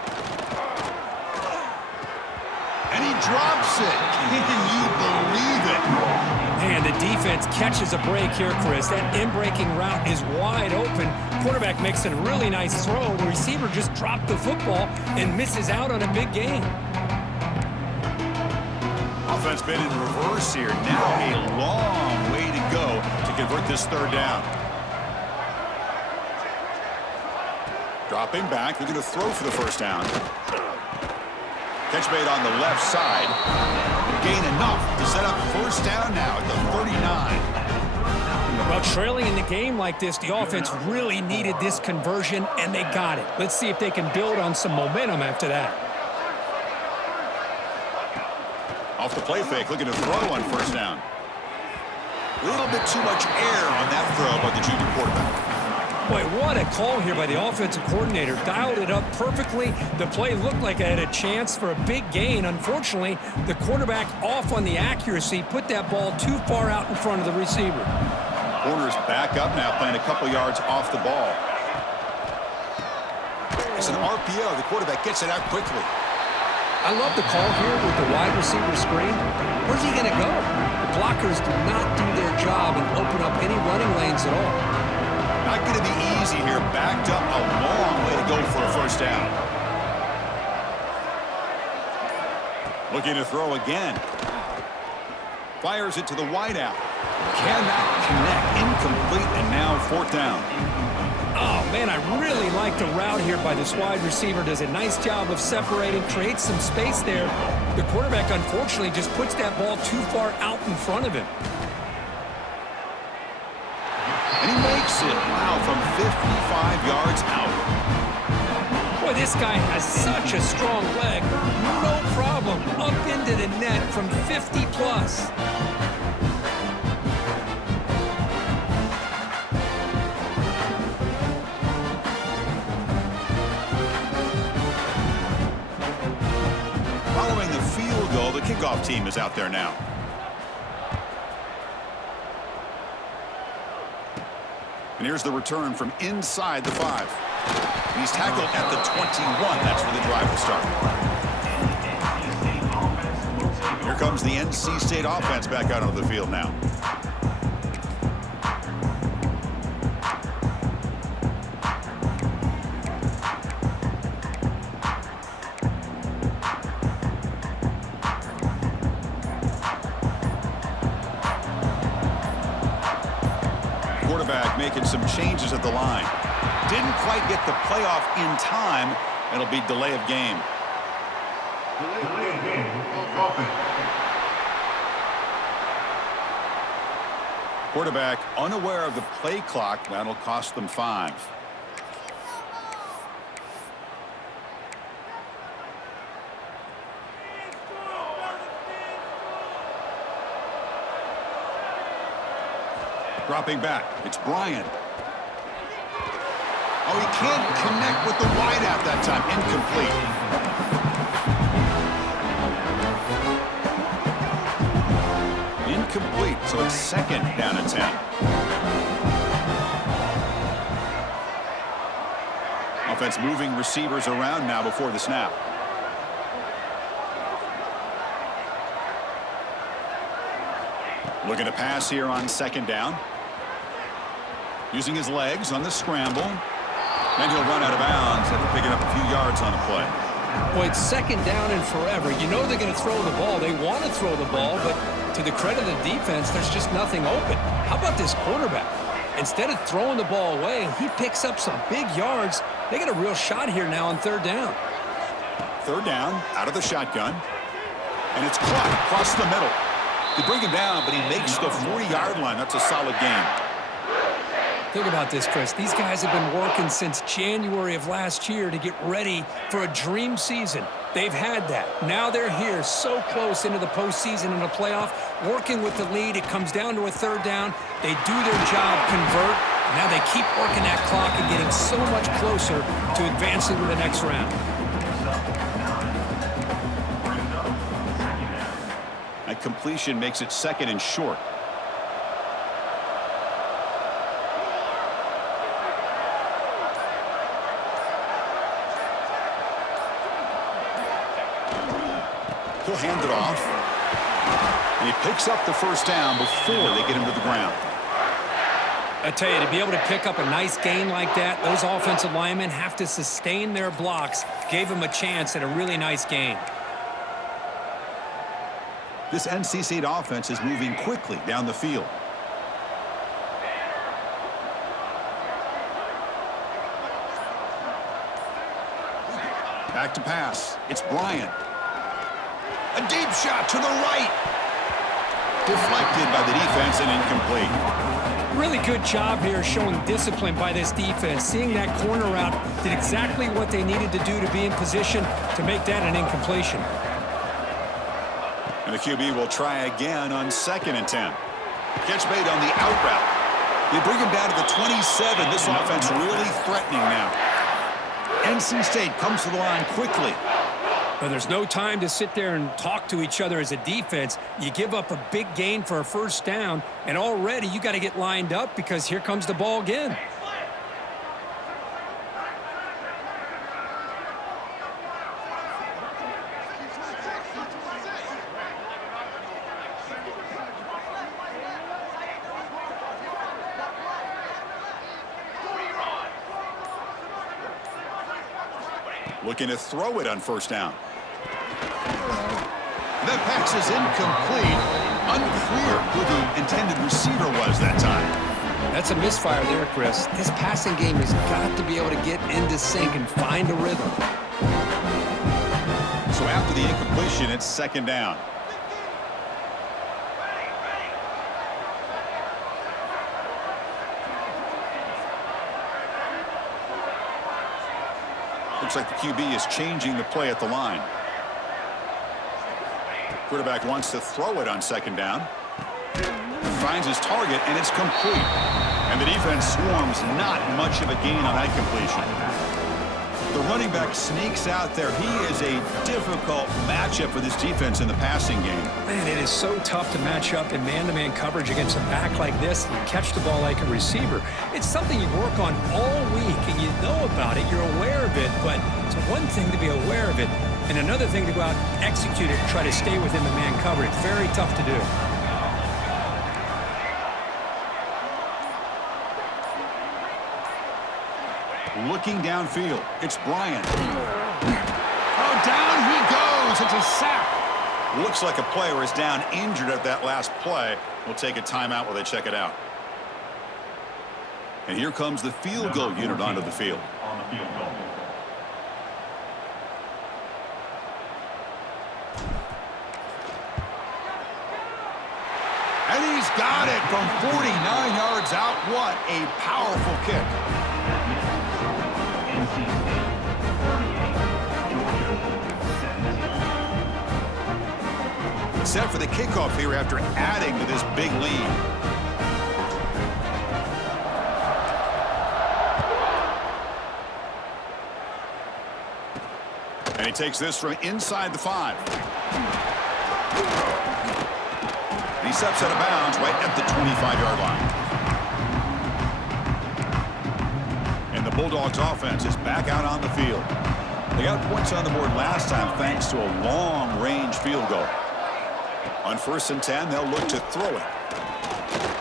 And he drops it. Can you believe it? Man, the defense catches a break here, Chris. That in-breaking route is wide open. Quarterback makes a really nice throw. The receiver just dropped the football and misses out on a big gain. Offense been in reverse here. Now a long way to go to convert this third down. Dropping back, looking to throw for the first down. Catch made on the left side. Gain enough to set up first down now at the 39. Well, trailing in the game like this, the offense really needed this conversion, and they got it. Let's see if they can build on some momentum after that. Off the play fake, looking to throw on first down. A little bit too much air on that throw by the junior quarterback. Boy, what a call here by the offensive coordinator. Dialed it up perfectly. The play looked like it had a chance for a big gain. Unfortunately, the quarterback off on the accuracy, put that ball too far out in front of the receiver. Corners back up now, playing a couple yards off the ball. It's an RPO. The quarterback gets it out quickly. I love the call here with the wide receiver screen. Where's he going to go? The blockers do not do their job and open up any running lanes at all. Not going to be easy here. Backed up a long way to go for a first down. Looking to throw again. Fires it to the wideout. Cannot connect. Incomplete, and now fourth down. Oh, man, I really like the route here by this wide receiver. Does a nice job of separating, creates some space there. The quarterback, unfortunately, just puts that ball too far out in front of him. And from 55 yards out. Boy, this guy has such a strong leg. No problem. Up into the net from 50 plus. Following the field goal, the kickoff team is out there now. And here's the return from inside the 5. He's tackled at the 21. That's where the drive will start. Here comes the NC State offense back out onto the field now. Quarterback making some changes at the line. Didn't quite get the playoff in time. It'll be delay of game. Delay of game. Offense. Quarterback unaware of the play clock. That'll cost them 5. Dropping back. It's Bryant. Oh, he can't connect with the wideout that time. Incomplete. Incomplete, so it's second down and 10. Offense moving receivers around now before the snap. Looking to pass here on second down. Using his legs on the scramble. And he'll run out of bounds after picking up a few yards on the play. Boy, it's second down and forever. You know they're going to throw the ball. They want to throw the ball, but to the credit of the defense, there's just nothing open. How about this quarterback? Instead of throwing the ball away, he picks up some big yards. They got a real shot here now on third down. Third down, out of the shotgun. And it's caught across the middle. They bring him down, but he makes the 40-yard line. That's a solid game. Think about this, Chris. These guys have been working since January of last year to get ready for a dream season. They've had that. Now they're here so close into the postseason and the playoff, working with the lead. It comes down to a third down. They do their job, convert. Now they keep working that clock and getting so much closer to advancing to the next round. That completion makes it second and short. He'll hand it off. And he picks up the first down before they get him to the ground. I tell you, to be able to pick up a nice gain like that, those offensive linemen have to sustain their blocks. Gave him a chance at a really nice gain. This NC State offense is moving quickly down the field. Back to pass. It's Bryant. A deep shot to the right. Deflected by the defense and incomplete. Really good job here showing discipline by this defense. Seeing that corner route, did exactly what they needed to do to be in position to make that an incompletion. And the QB will try again on second and 10. Catch made on the out route. They bring him down to the 27. This offense really threatening now. NC State comes to the line quickly. But there's no time to sit there and talk to each other as a defense. You give up a big gain for a first down, and already you got to get lined up because here comes the ball again. Looking to throw it on first down. That pass is incomplete. Unclear who the intended receiver was that time. That's a misfire there, Chris. This passing game has got to be able to get into sync and find a rhythm. So after the incompletion, it's second down. Looks like the QB is changing the play at the line. Quarterback wants to throw it on second down. Finds his target, and it's complete. And the defense swarms, not much of a gain on that completion. The running back sneaks out there. He is a difficult matchup for this defense in the passing game. Man, it is so tough to match up in man-to-man coverage against a back like this and catch the ball like a receiver. It's something you work on all week, and you know about it. You're aware of it, but it's one thing to be aware of it, and another thing to go out and execute it and try to stay within the man coverage. Very tough to do. Looking downfield, it's Bryant. Oh, down he goes. It's a sack. Looks like a player is down injured at that last play. We'll take a timeout while they check it out. And here comes the field goal unit onto the field. And he's got it from 49 yards out. What a powerful kick. Set for the kickoff here after adding to this big lead. And he takes this from inside the 5. He steps out of bounds right at the 25-yard line. And the Bulldogs offense is back out on the field. They got points on the board last time thanks to a long-range field goal. On 1st and 10, they'll look to throw it.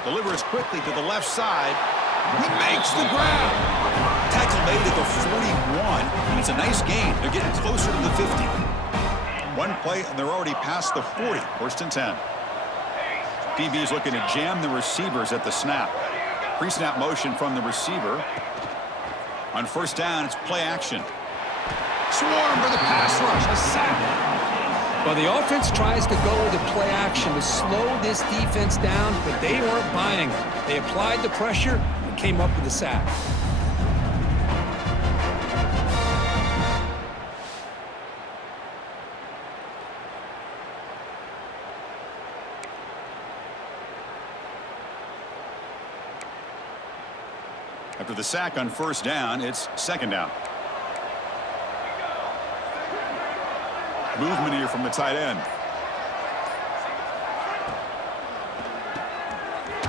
Delivers quickly to the left side. He makes the grab. Tackle made at the 41, and it's a nice gain. They're getting closer to the 50. One play, and they're already past the 40. 1st and 10. DB's looking to jam the receivers at the snap. Pre-snap motion from the receiver. On 1st down, it's play action. Swarm for the pass rush. A sack. Well, the offense tries to go with the play action to slow this defense down, but they weren't buying it. They applied the pressure and came up with the sack. After the sack on 1st down, it's 2nd down. Movement here from the tight end.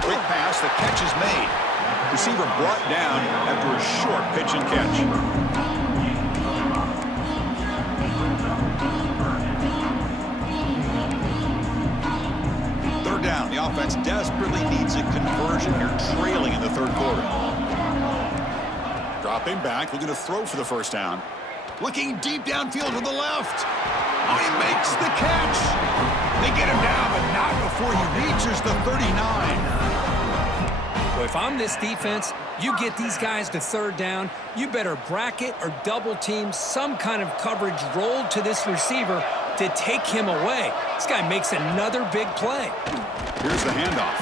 Quick pass, the catch is made. Receiver brought down after a short pitch and catch. Third down, the offense desperately needs a conversion here, trailing in the 3rd quarter. Dropping back, looking to throw for the 1st down. Looking deep downfield to the left. Oh, he makes the catch. They get him down, but not before he reaches the 39. Well, if I'm this defense, you get these guys to 3rd down, you better bracket or double team some kind of coverage rolled to this receiver to take him away. This guy makes another big play. Here's the handoff.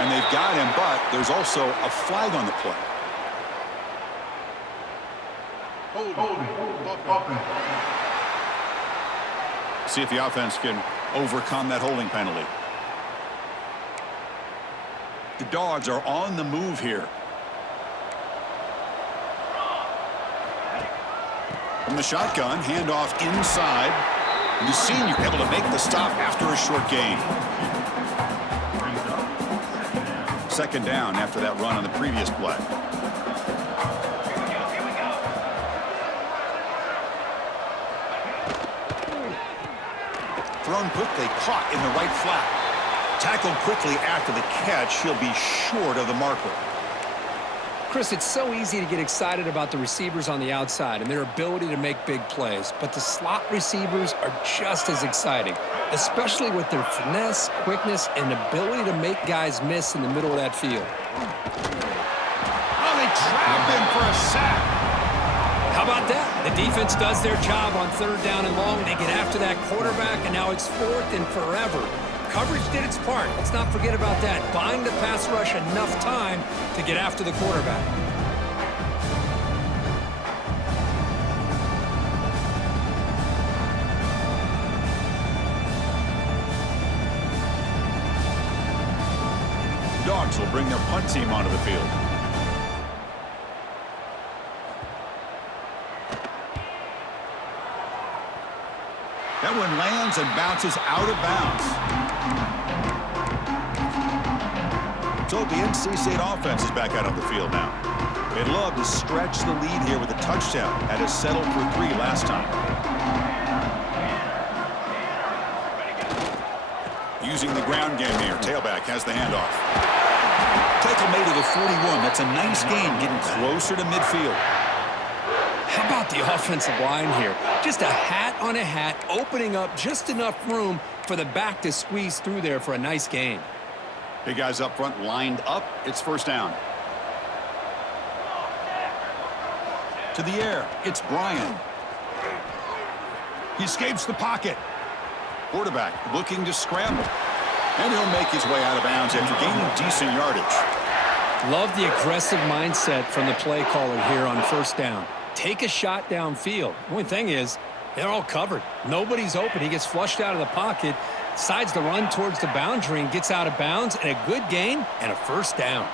And they've got him, but there's also a flag on the play. See if the offense can overcome that holding penalty. The Dogs are on the move here. From the shotgun, handoff inside. And the senior able to make the stop after a short gain. 2nd down after that run on the previous play. Thrown quickly, caught in the right flat. Tackled quickly after the catch. He'll be short of the marker. Chris, it's so easy to get excited about the receivers on the outside and their ability to make big plays, but the slot receivers are just as exciting, especially with their finesse, quickness, and ability to make guys miss in the middle of that field. Oh, they trap him for a sack. How about that? The defense does their job on 3rd down and long. They get after that quarterback, and now it's 4th and forever. Coverage did its part. Let's not forget about that. Buying the pass rush enough time to get after the quarterback. Seahawks will bring their punt team onto the field. That one lands and bounces out of bounds. So the NC State offense is back out on the field now. They'd love to stretch the lead here with a touchdown. Had to settle for 3 last time. Using the ground game here. Tailback has the handoff. Tackle made to the 41. That's a nice gain, getting closer to midfield. How about the offensive line here? Just a hat on a hat, opening up just enough room for the back to squeeze through there for a nice gain. Big guys up front lined up. It's first down. To the air. It's Bryan. He escapes the pocket. Quarterback looking to scramble. And he'll make his way out of bounds after gaining decent yardage. Love the aggressive mindset from the play caller here on first down. Take a shot downfield. The only thing is, they're all covered. Nobody's open. He gets flushed out of the pocket, decides to run towards the boundary and gets out of bounds, and a good gain and a first down.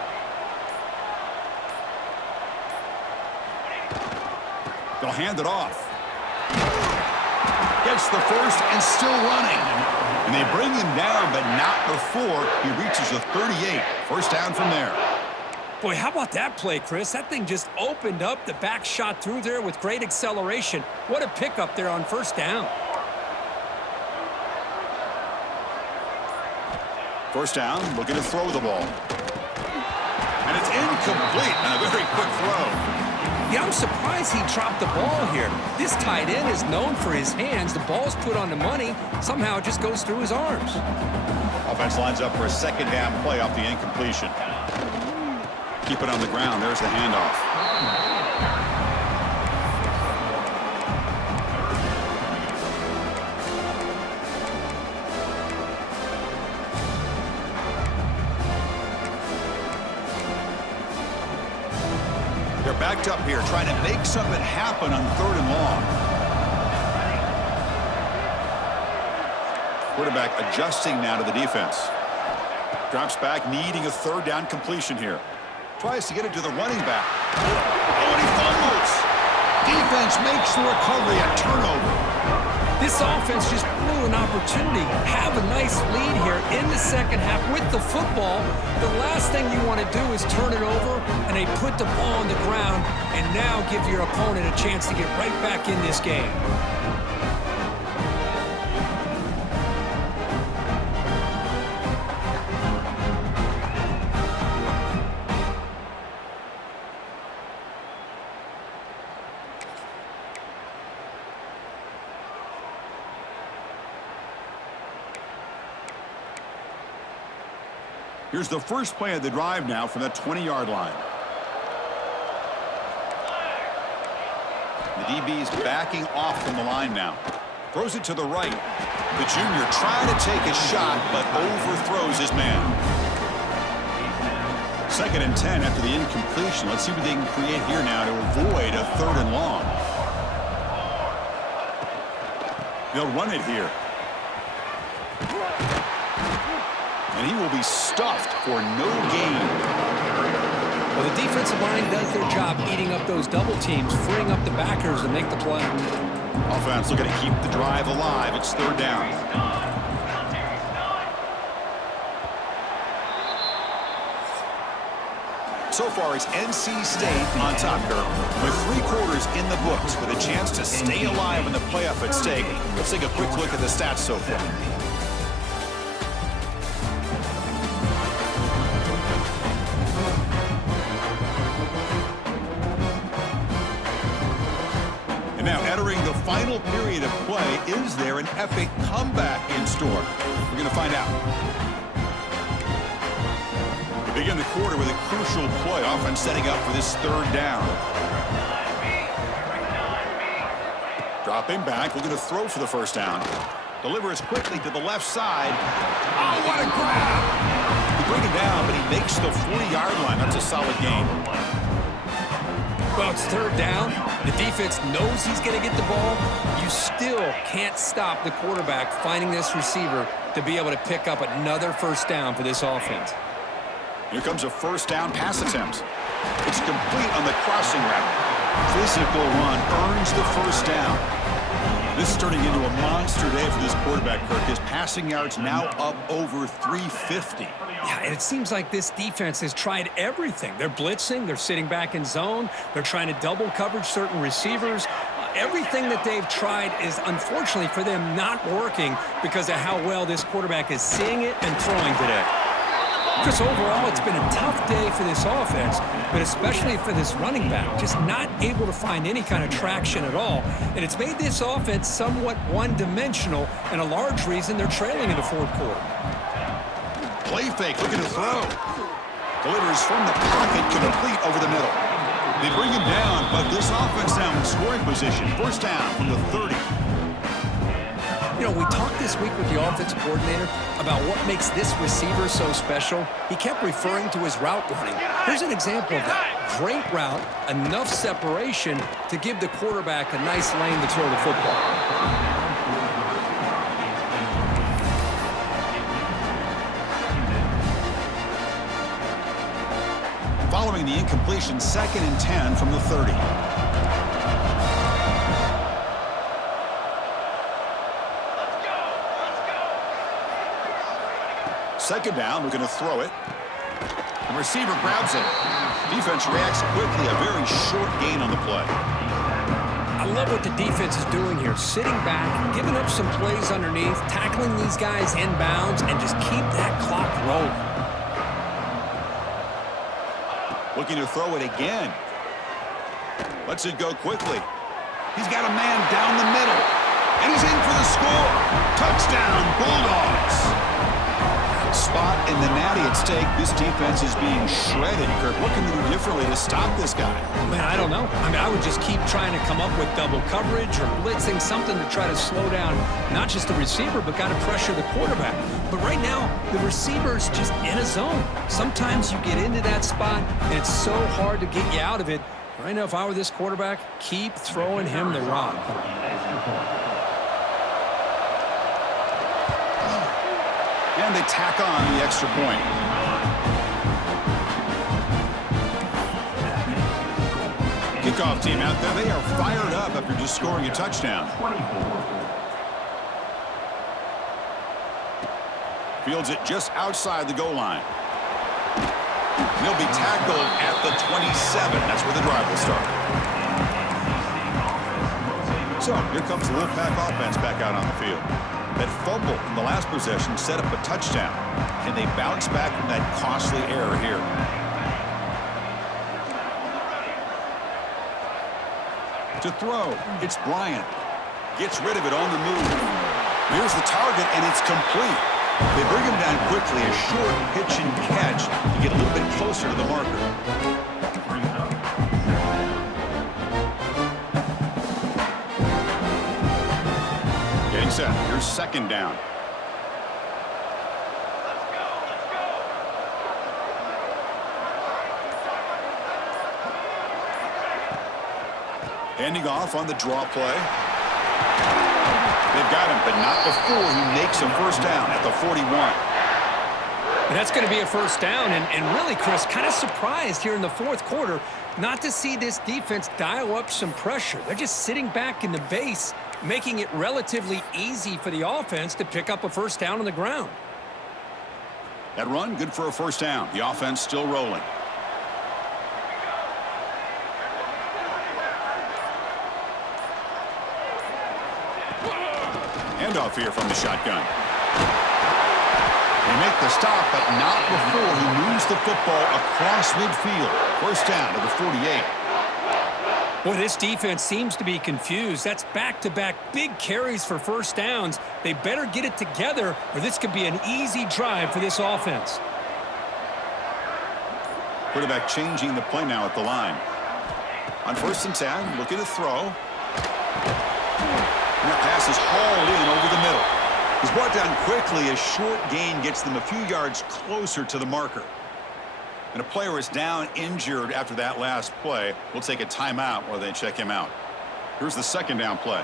They'll hand it off. Gets the first and still running. And they bring him down, but not before he reaches the 38. First down from there. Boy, how about that play, Chris? That thing just opened up. The back shot through there with great acceleration. What a pickup there on first down. First down, looking to throw the ball. And it's incomplete and a very quick throw. Yeah, I'm surprised he dropped the ball here. This tight end is known for his hands. The ball's put on the money. Somehow it just goes through his arms. Offense lines up for a second down play off the incompletion. Keep it on the ground. There's the handoff. They're backed up here, trying to make something happen on 3rd and long. Quarterback adjusting now to the defense. Drops back, needing a 3rd down completion here. Tries to get it to the running back. Oh, and he fumbles. Defense makes the recovery a turnover. This offense just blew an opportunity. Have a nice lead here in the second half with the football. The last thing you want to do is turn it over, and they put the ball on the ground and now give your opponent a chance to get right back in this game. Here's the first play of the drive now from that 20-yard line. The DB's backing off from the line now. Throws it to the right. The junior trying to take a shot, but overthrows his man. 2nd and 10 after the incompletion. Let's see what they can create here now to avoid a 3rd and long. They'll run it here. And he will be stuffed for no gain. Well, the defensive line does their job eating up those double teams, freeing up the backers to make the play. Offense looking to keep the drive alive. It's 3rd down. So far, it's NC State on top, Kirk, with 3 quarters in the books with a chance to stay alive in the playoff at stake. Let's take a quick look at the stats so far. Now entering the final period of play, is there an epic comeback in store? We're going to find out. We begin the quarter with a crucial play, offense setting up for this 3rd down. Dropping back, looking to throw for the first down. Delivers quickly to the left side. Oh, what a grab! They bring him down, but he makes the 40-yard line. That's a solid gain. Well, it's 3rd down. The defense knows he's going to get the ball. You still can't stop the quarterback finding this receiver to be able to pick up another first down for this offense. Here comes a first down pass attempt. It's complete on the crossing route. Physical run earns the first down. This is turning into a monster day for this quarterback, Kirk. His passing yards now up over 350. Yeah, and it seems like this defense has tried everything. They're blitzing. They're sitting back in zone. They're trying to double coverage certain receivers. Everything that they've tried is, unfortunately for them, not working because of how well this quarterback is seeing it and throwing today. Chris, overall, it's been a tough day for this offense, but especially for this running back, just not able to find any kind of traction at all. And it's made this offense somewhat one-dimensional, and a large reason they're trailing in the fourth quarter. Play fake, looking to throw. Delivers from the pocket, complete over the middle. They bring him down, but this offense now in scoring position. First down from the 30. You know, we talked this week with the offensive coordinator about what makes this receiver so special. He kept referring to his route running. Here's an example of that. Great route, enough separation to give the quarterback a nice lane to throw the football. Following the incompletion, 2nd and 10 from the 30. Second down, we're going to throw it. The receiver grabs it. Defense reacts quickly, a very short gain on the play. I love what the defense is doing here. Sitting back, giving up some plays underneath, tackling these guys inbounds, and just keep that clock rolling. Looking to throw it again. Lets it go quickly. He's got a man down the middle. And he's in for the score. Touchdown, Bulldogs. Spot in the natty at stake. This defense is being shredded. Kirk, what can they do differently to stop this guy? Man, I don't know. I mean, I would just keep trying to come up with double coverage or blitzing, something to try to slow down not just the receiver, but got to pressure the quarterback. But right now, the receiver's just in a zone. Sometimes you get into that spot, and it's so hard to get you out of it. Right now, if I were this quarterback, keep throwing him the rock. And they tack on the extra point. Kickoff team out there. They are fired up after just scoring a touchdown. Fields it just outside the goal line. He'll be tackled at the 27. That's where the drive will start. So here comes the Wolfpack offense back out on the field. That fumble in the last possession set up a touchdown. Can they bounce back from that costly error here? To throw, it's Bryant. Gets rid of it on the move. Here's the target, and it's complete. They bring him down quickly, a short pitch and catch to get a little bit closer to the marker. Getting set. Here's second down. Handing off on the draw play. They've got him, but not before he makes a first down at the 41. And that's going to be a first down. And really, Chris, kind of surprised here in the fourth quarter not to see this defense dial up some pressure. They're just sitting back in the base, making it relatively easy for the offense to pick up a first down on the ground. That run, good for a first down. The offense still rolling. Handoff here from the shotgun. They make the stop, but not before he moves the football across midfield. First down to the 48. Boy, this defense seems to be confused. That's back-to-back big carries for first downs. They better get it together, or this could be an easy drive for this offense. Quarterback changing the play now at the line. On 1st and 10, looking to throw. And that pass is hauled in over the middle. He's brought down quickly. A short gain gets them a few yards closer to the marker. And a player is down injured after that last play. We'll take a timeout while they check him out. Here's the second down play.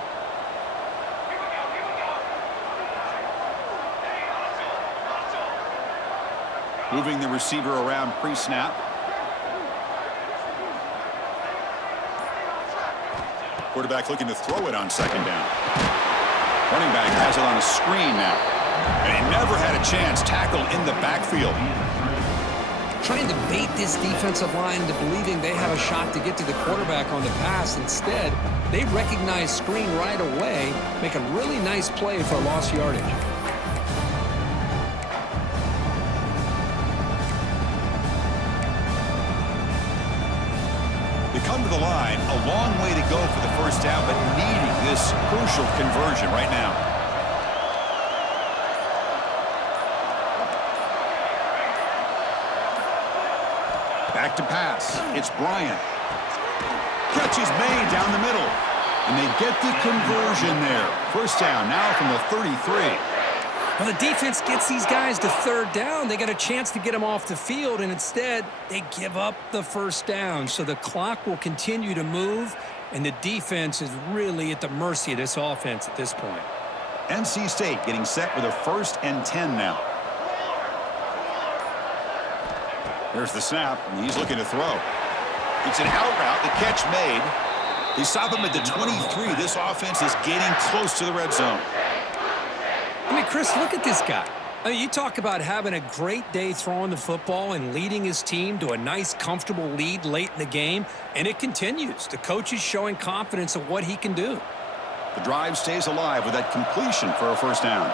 Moving the receiver around pre-snap. Quarterback looking to throw it on second down. Running back has it on a screen now. And he never had a chance. Tackle in the backfield. Trying to bait this defensive line into believing they have a shot to get to the quarterback on the pass. Instead, they recognize screen right away, make a really nice play for lost yardage. They come to the line, a long way to go for the first down, but needing this crucial conversion right now. Back to pass. It's Bryant. Catch is made down the middle. And they get the conversion there. First down now from the 33. Well, the defense gets these guys to third down. They got a chance to get them off the field, and instead they give up the first down. So the clock will continue to move, and the defense is really at the mercy of this offense at this point. NC State getting set with a 1st and 10 now. There's the snap, and he's looking to throw. It's an out route, the catch made. They stop him at the 23. This offense is getting close to the red zone. I mean, Chris, look at this guy. I mean, you talk about having a great day throwing the football and leading his team to a nice, comfortable lead late in the game, and it continues. The coach is showing confidence of what he can do. The drive stays alive with that completion for a first down.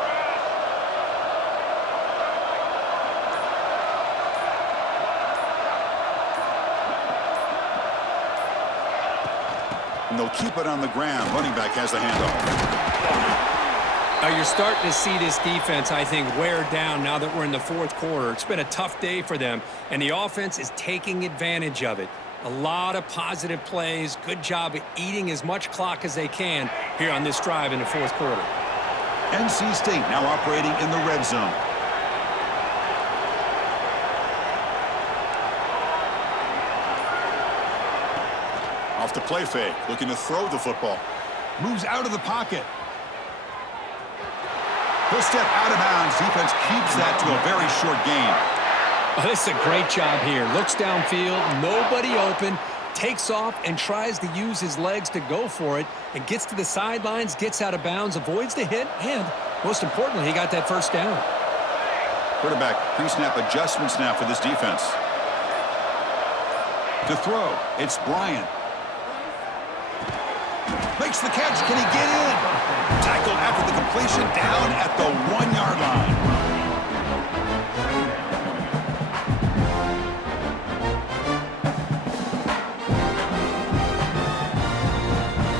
And they'll keep it on the ground. Running back has the handoff. Now you're starting to see this defense, I think, wear down now that we're in the fourth quarter. It's been a tough day for them, and the offense is taking advantage of it. A lot of positive plays. Good job of eating as much clock as they can here on this drive in the fourth quarter. NC State now operating in the red zone. Off the play fake, looking to throw the football. Moves out of the pocket. He'll step out of bounds. Defense keeps that to a very short gain. Oh, this is a great job here. Looks downfield, nobody open, takes off and tries to use his legs to go for it, and gets to the sidelines, gets out of bounds, avoids the hit, and most importantly, he got that first down. Quarterback pre-snap adjustments now for this defense. To throw, it's Bryant. Makes the catch. Can he get in? Tackled after the completion, down at the 1-yard line.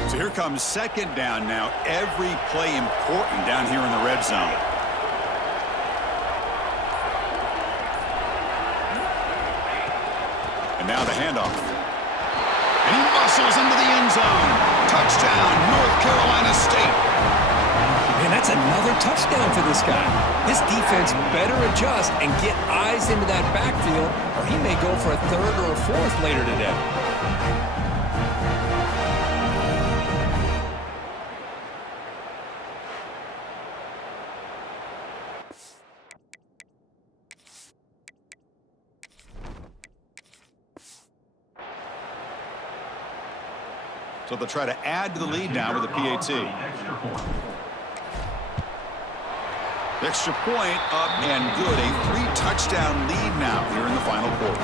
So here comes second down now. Every play important down here in the red zone. And now the handoff. And he muscles into the end zone. Touchdown, North Carolina State. Man, that's another touchdown for this guy. This defense better adjust and get eyes into that backfield, or he may go for a third or a fourth later today. So they'll try to add to the lead now with a PAT. The extra point up and good. A 3-touchdown lead now here in the final quarter.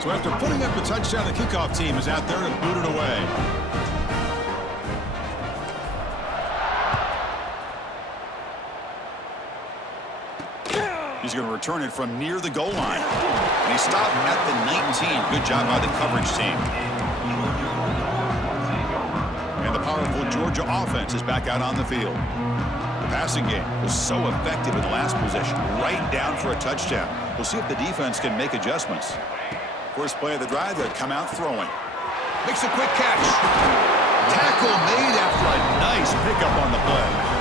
So after putting up the touchdown, the kickoff team is out there to boot it away. He's going to return it from near the goal line. And he stopped at the 19. Good job by the coverage team. And the powerful Georgia offense is back out on the field. The passing game was so effective in the last possession, right down for a touchdown. We'll see if the defense can make adjustments. First play of the drive, they'll come out throwing. Makes a quick catch. Tackle made after a nice pickup on the play.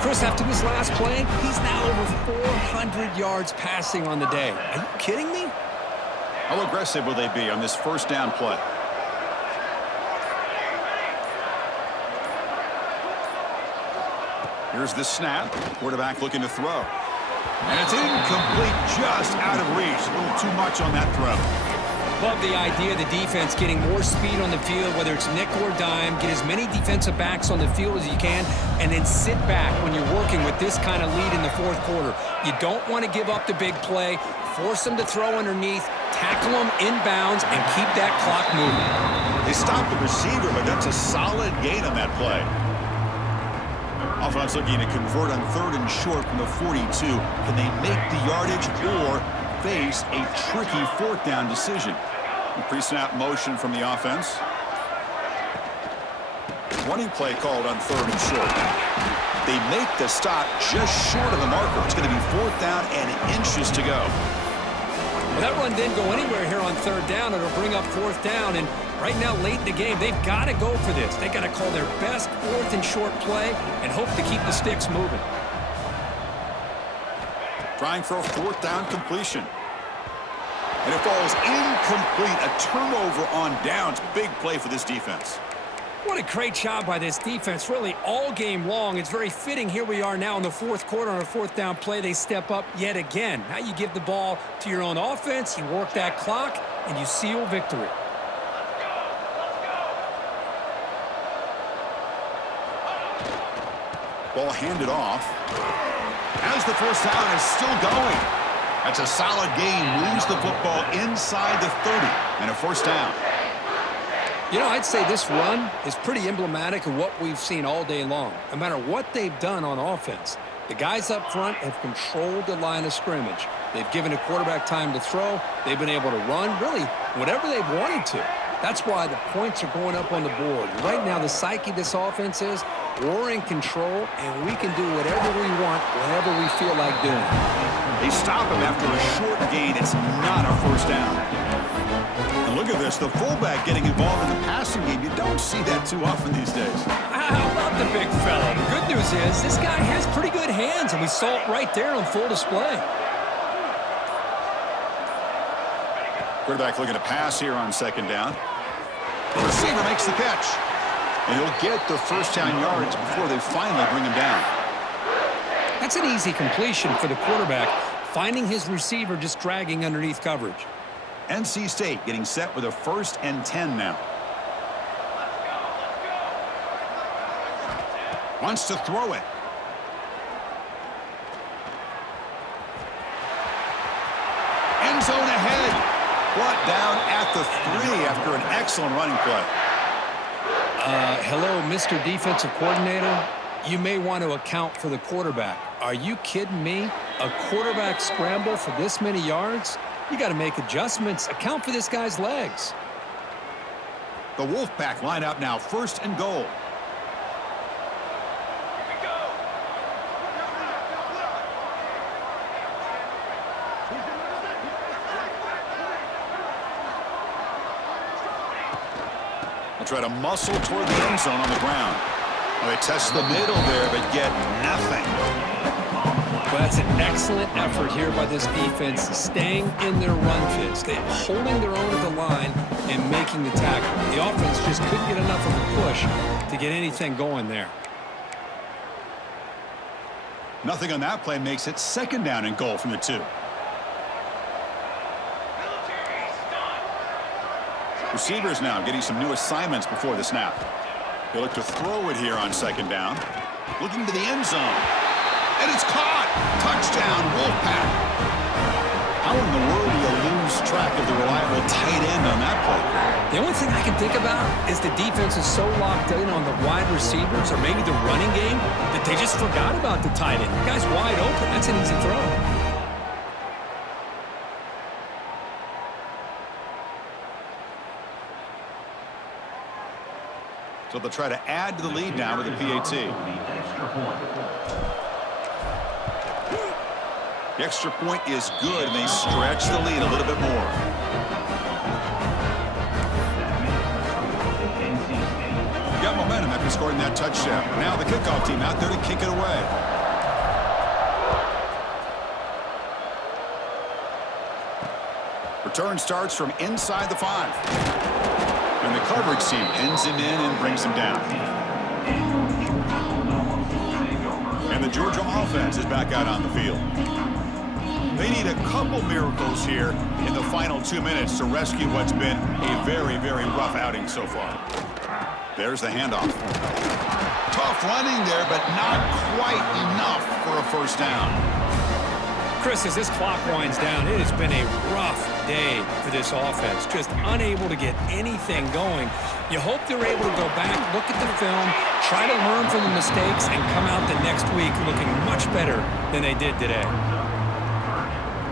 Chris, after this last play, he's now over 400 yards passing on the day. Are you kidding me? How aggressive will they be on this first down play? Here's the snap. Quarterback looking to throw. And it's incomplete, just out of reach. A little too much on that throw. Love the idea of the defense getting more speed on the field, whether it's nickel or dime, get as many defensive backs on the field as you can, and then sit back when you're working with this kind of lead in the fourth quarter. You don't want to give up the big play, force them to throw underneath, tackle them inbounds, and keep that clock moving. They stopped the receiver, but that's a solid gain on that play. Offense looking to convert on 3rd and short from the 42. Can they make the yardage or face a tricky 4th down decision? Pre-snap motion from the offense. Running play called on 3rd and short. They make the stop just short of the marker. It's going to be 4th down and inches to go. Well, that run didn't go anywhere here on 3rd down. It'll bring up 4th down, and right now, late in the game, they've got to go for this. They've got to call their best 4th and short play and hope to keep the sticks moving. Trying for a 4th down completion. And it falls incomplete. A turnover on downs. Big play for this defense. What a great job by this defense, really all game long. It's very fitting. Here we are now in the 4th quarter on a 4th down play. They step up yet again. Now you give the ball to your own offense, you work that clock, and you seal victory. Ball handed off. As the 1st down is still going. That's a solid gain. Moves the football inside the 30 and a 1st down. You know, I'd say this run is pretty emblematic of what we've seen all day long. No matter what they've done on offense, the guys up front have controlled the line of scrimmage. They've given a quarterback time to throw. They've been able to run, really, whatever they've wanted to. That's why the points are going up on the board. Right now, the psyche of this offense is we're in control, and we can do whatever we want whenever we feel like doing it. They stop him after a short gain. It's not a 1st down. And look at this, the fullback getting involved in the passing game. You don't see that too often these days. How about the big fella? The good news is this guy has pretty good hands, and we saw it right there on full display. Quarterback looking to pass here on 2nd down. The receiver makes the catch. And he'll get the 1st down yards before they finally bring him down. That's an easy completion for the quarterback, finding his receiver just dragging underneath coverage. NC State getting set with a 1st and 10 now. Wants to throw it. End zone ahead. Brought down at the 3 after an excellent running play. Hello, Mr. Defensive Coordinator. You may want to account for the quarterback. Are you kidding me? A quarterback scramble for this many yards? You got to make adjustments. Account for this guy's legs. The Wolfpack line up now, 1st and goal. They'll try to muscle toward the end zone on the ground. Well, they test the middle there, but get nothing. Well, that's an excellent effort here by this defense, staying in their run fits. They're holding their own at the line and making the tackle. The offense just couldn't get enough of a push to get anything going there. Nothing on that play makes it 2nd down and goal from the 2. Receivers now getting some new assignments before the snap. They look to throw it here on 2nd down. Looking to the end zone. And it's caught. Touchdown, Wolfpack. How in the world do you lose track of the reliable tight end on that play? The only thing I can think about is the defense is so locked in on the wide receivers or maybe the running game that they just forgot about the tight end. The guy's wide open. That's an easy throw. So they'll try to add to the lead now with the PAT. The extra point is good, and they stretch the lead a little bit more. Got momentum after scoring that touchdown. Now the kickoff team out there to kick it away. Return starts from inside the 5. And the coverage team pins him in and brings him down. Georgia offense is back out on the field. They need a couple miracles here in the final 2 minutes to rescue what's been a very, very rough outing so far. There's the handoff. Tough running there, but not quite enough for a first down. Chris, as this clock winds down, it has been a rough day for this offense. Just unable to get anything going. You hope they're able to go back, look at the film, try to learn from the mistakes, and come out the next week looking much better than they did today.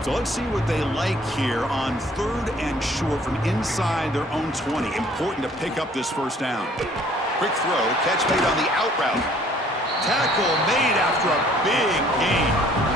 So let's see what they like here on 3rd and short from inside their own 20. Important to pick up this first down. Quick throw, catch made on the out route. Tackle made after a big gain.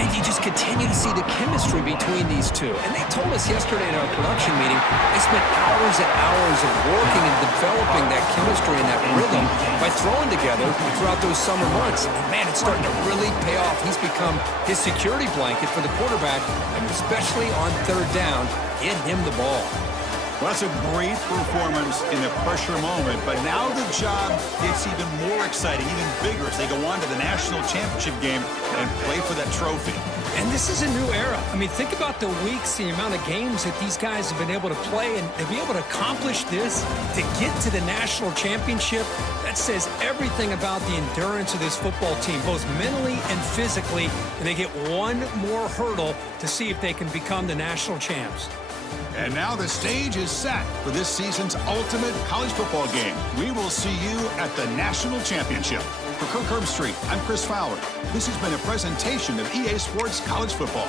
And you just continue to see the chemistry between these two. And they told us yesterday in our production meeting, they spent hours and hours of working and developing that chemistry and that rhythm by throwing together throughout those summer months. And man, it's starting to really pay off. He's become his security blanket for the quarterback, and especially on 3rd down, get him the ball. Well, that's a great performance in the pressure moment, but now the job gets even more exciting, even bigger as they go on to the national championship game and play for that trophy. And this is a new era. I mean, think about the weeks, the amount of games that these guys have been able to play, and to be able to accomplish this, to get to the national championship, that says everything about the endurance of this football team, both mentally and physically, and they get one more hurdle to see if they can become the national champs. And now the stage is set for this season's ultimate college football game. We will see you at the national championship. For Kirk Herbstreit, I'm Chris Fowler. This has been a presentation of EA Sports College Football.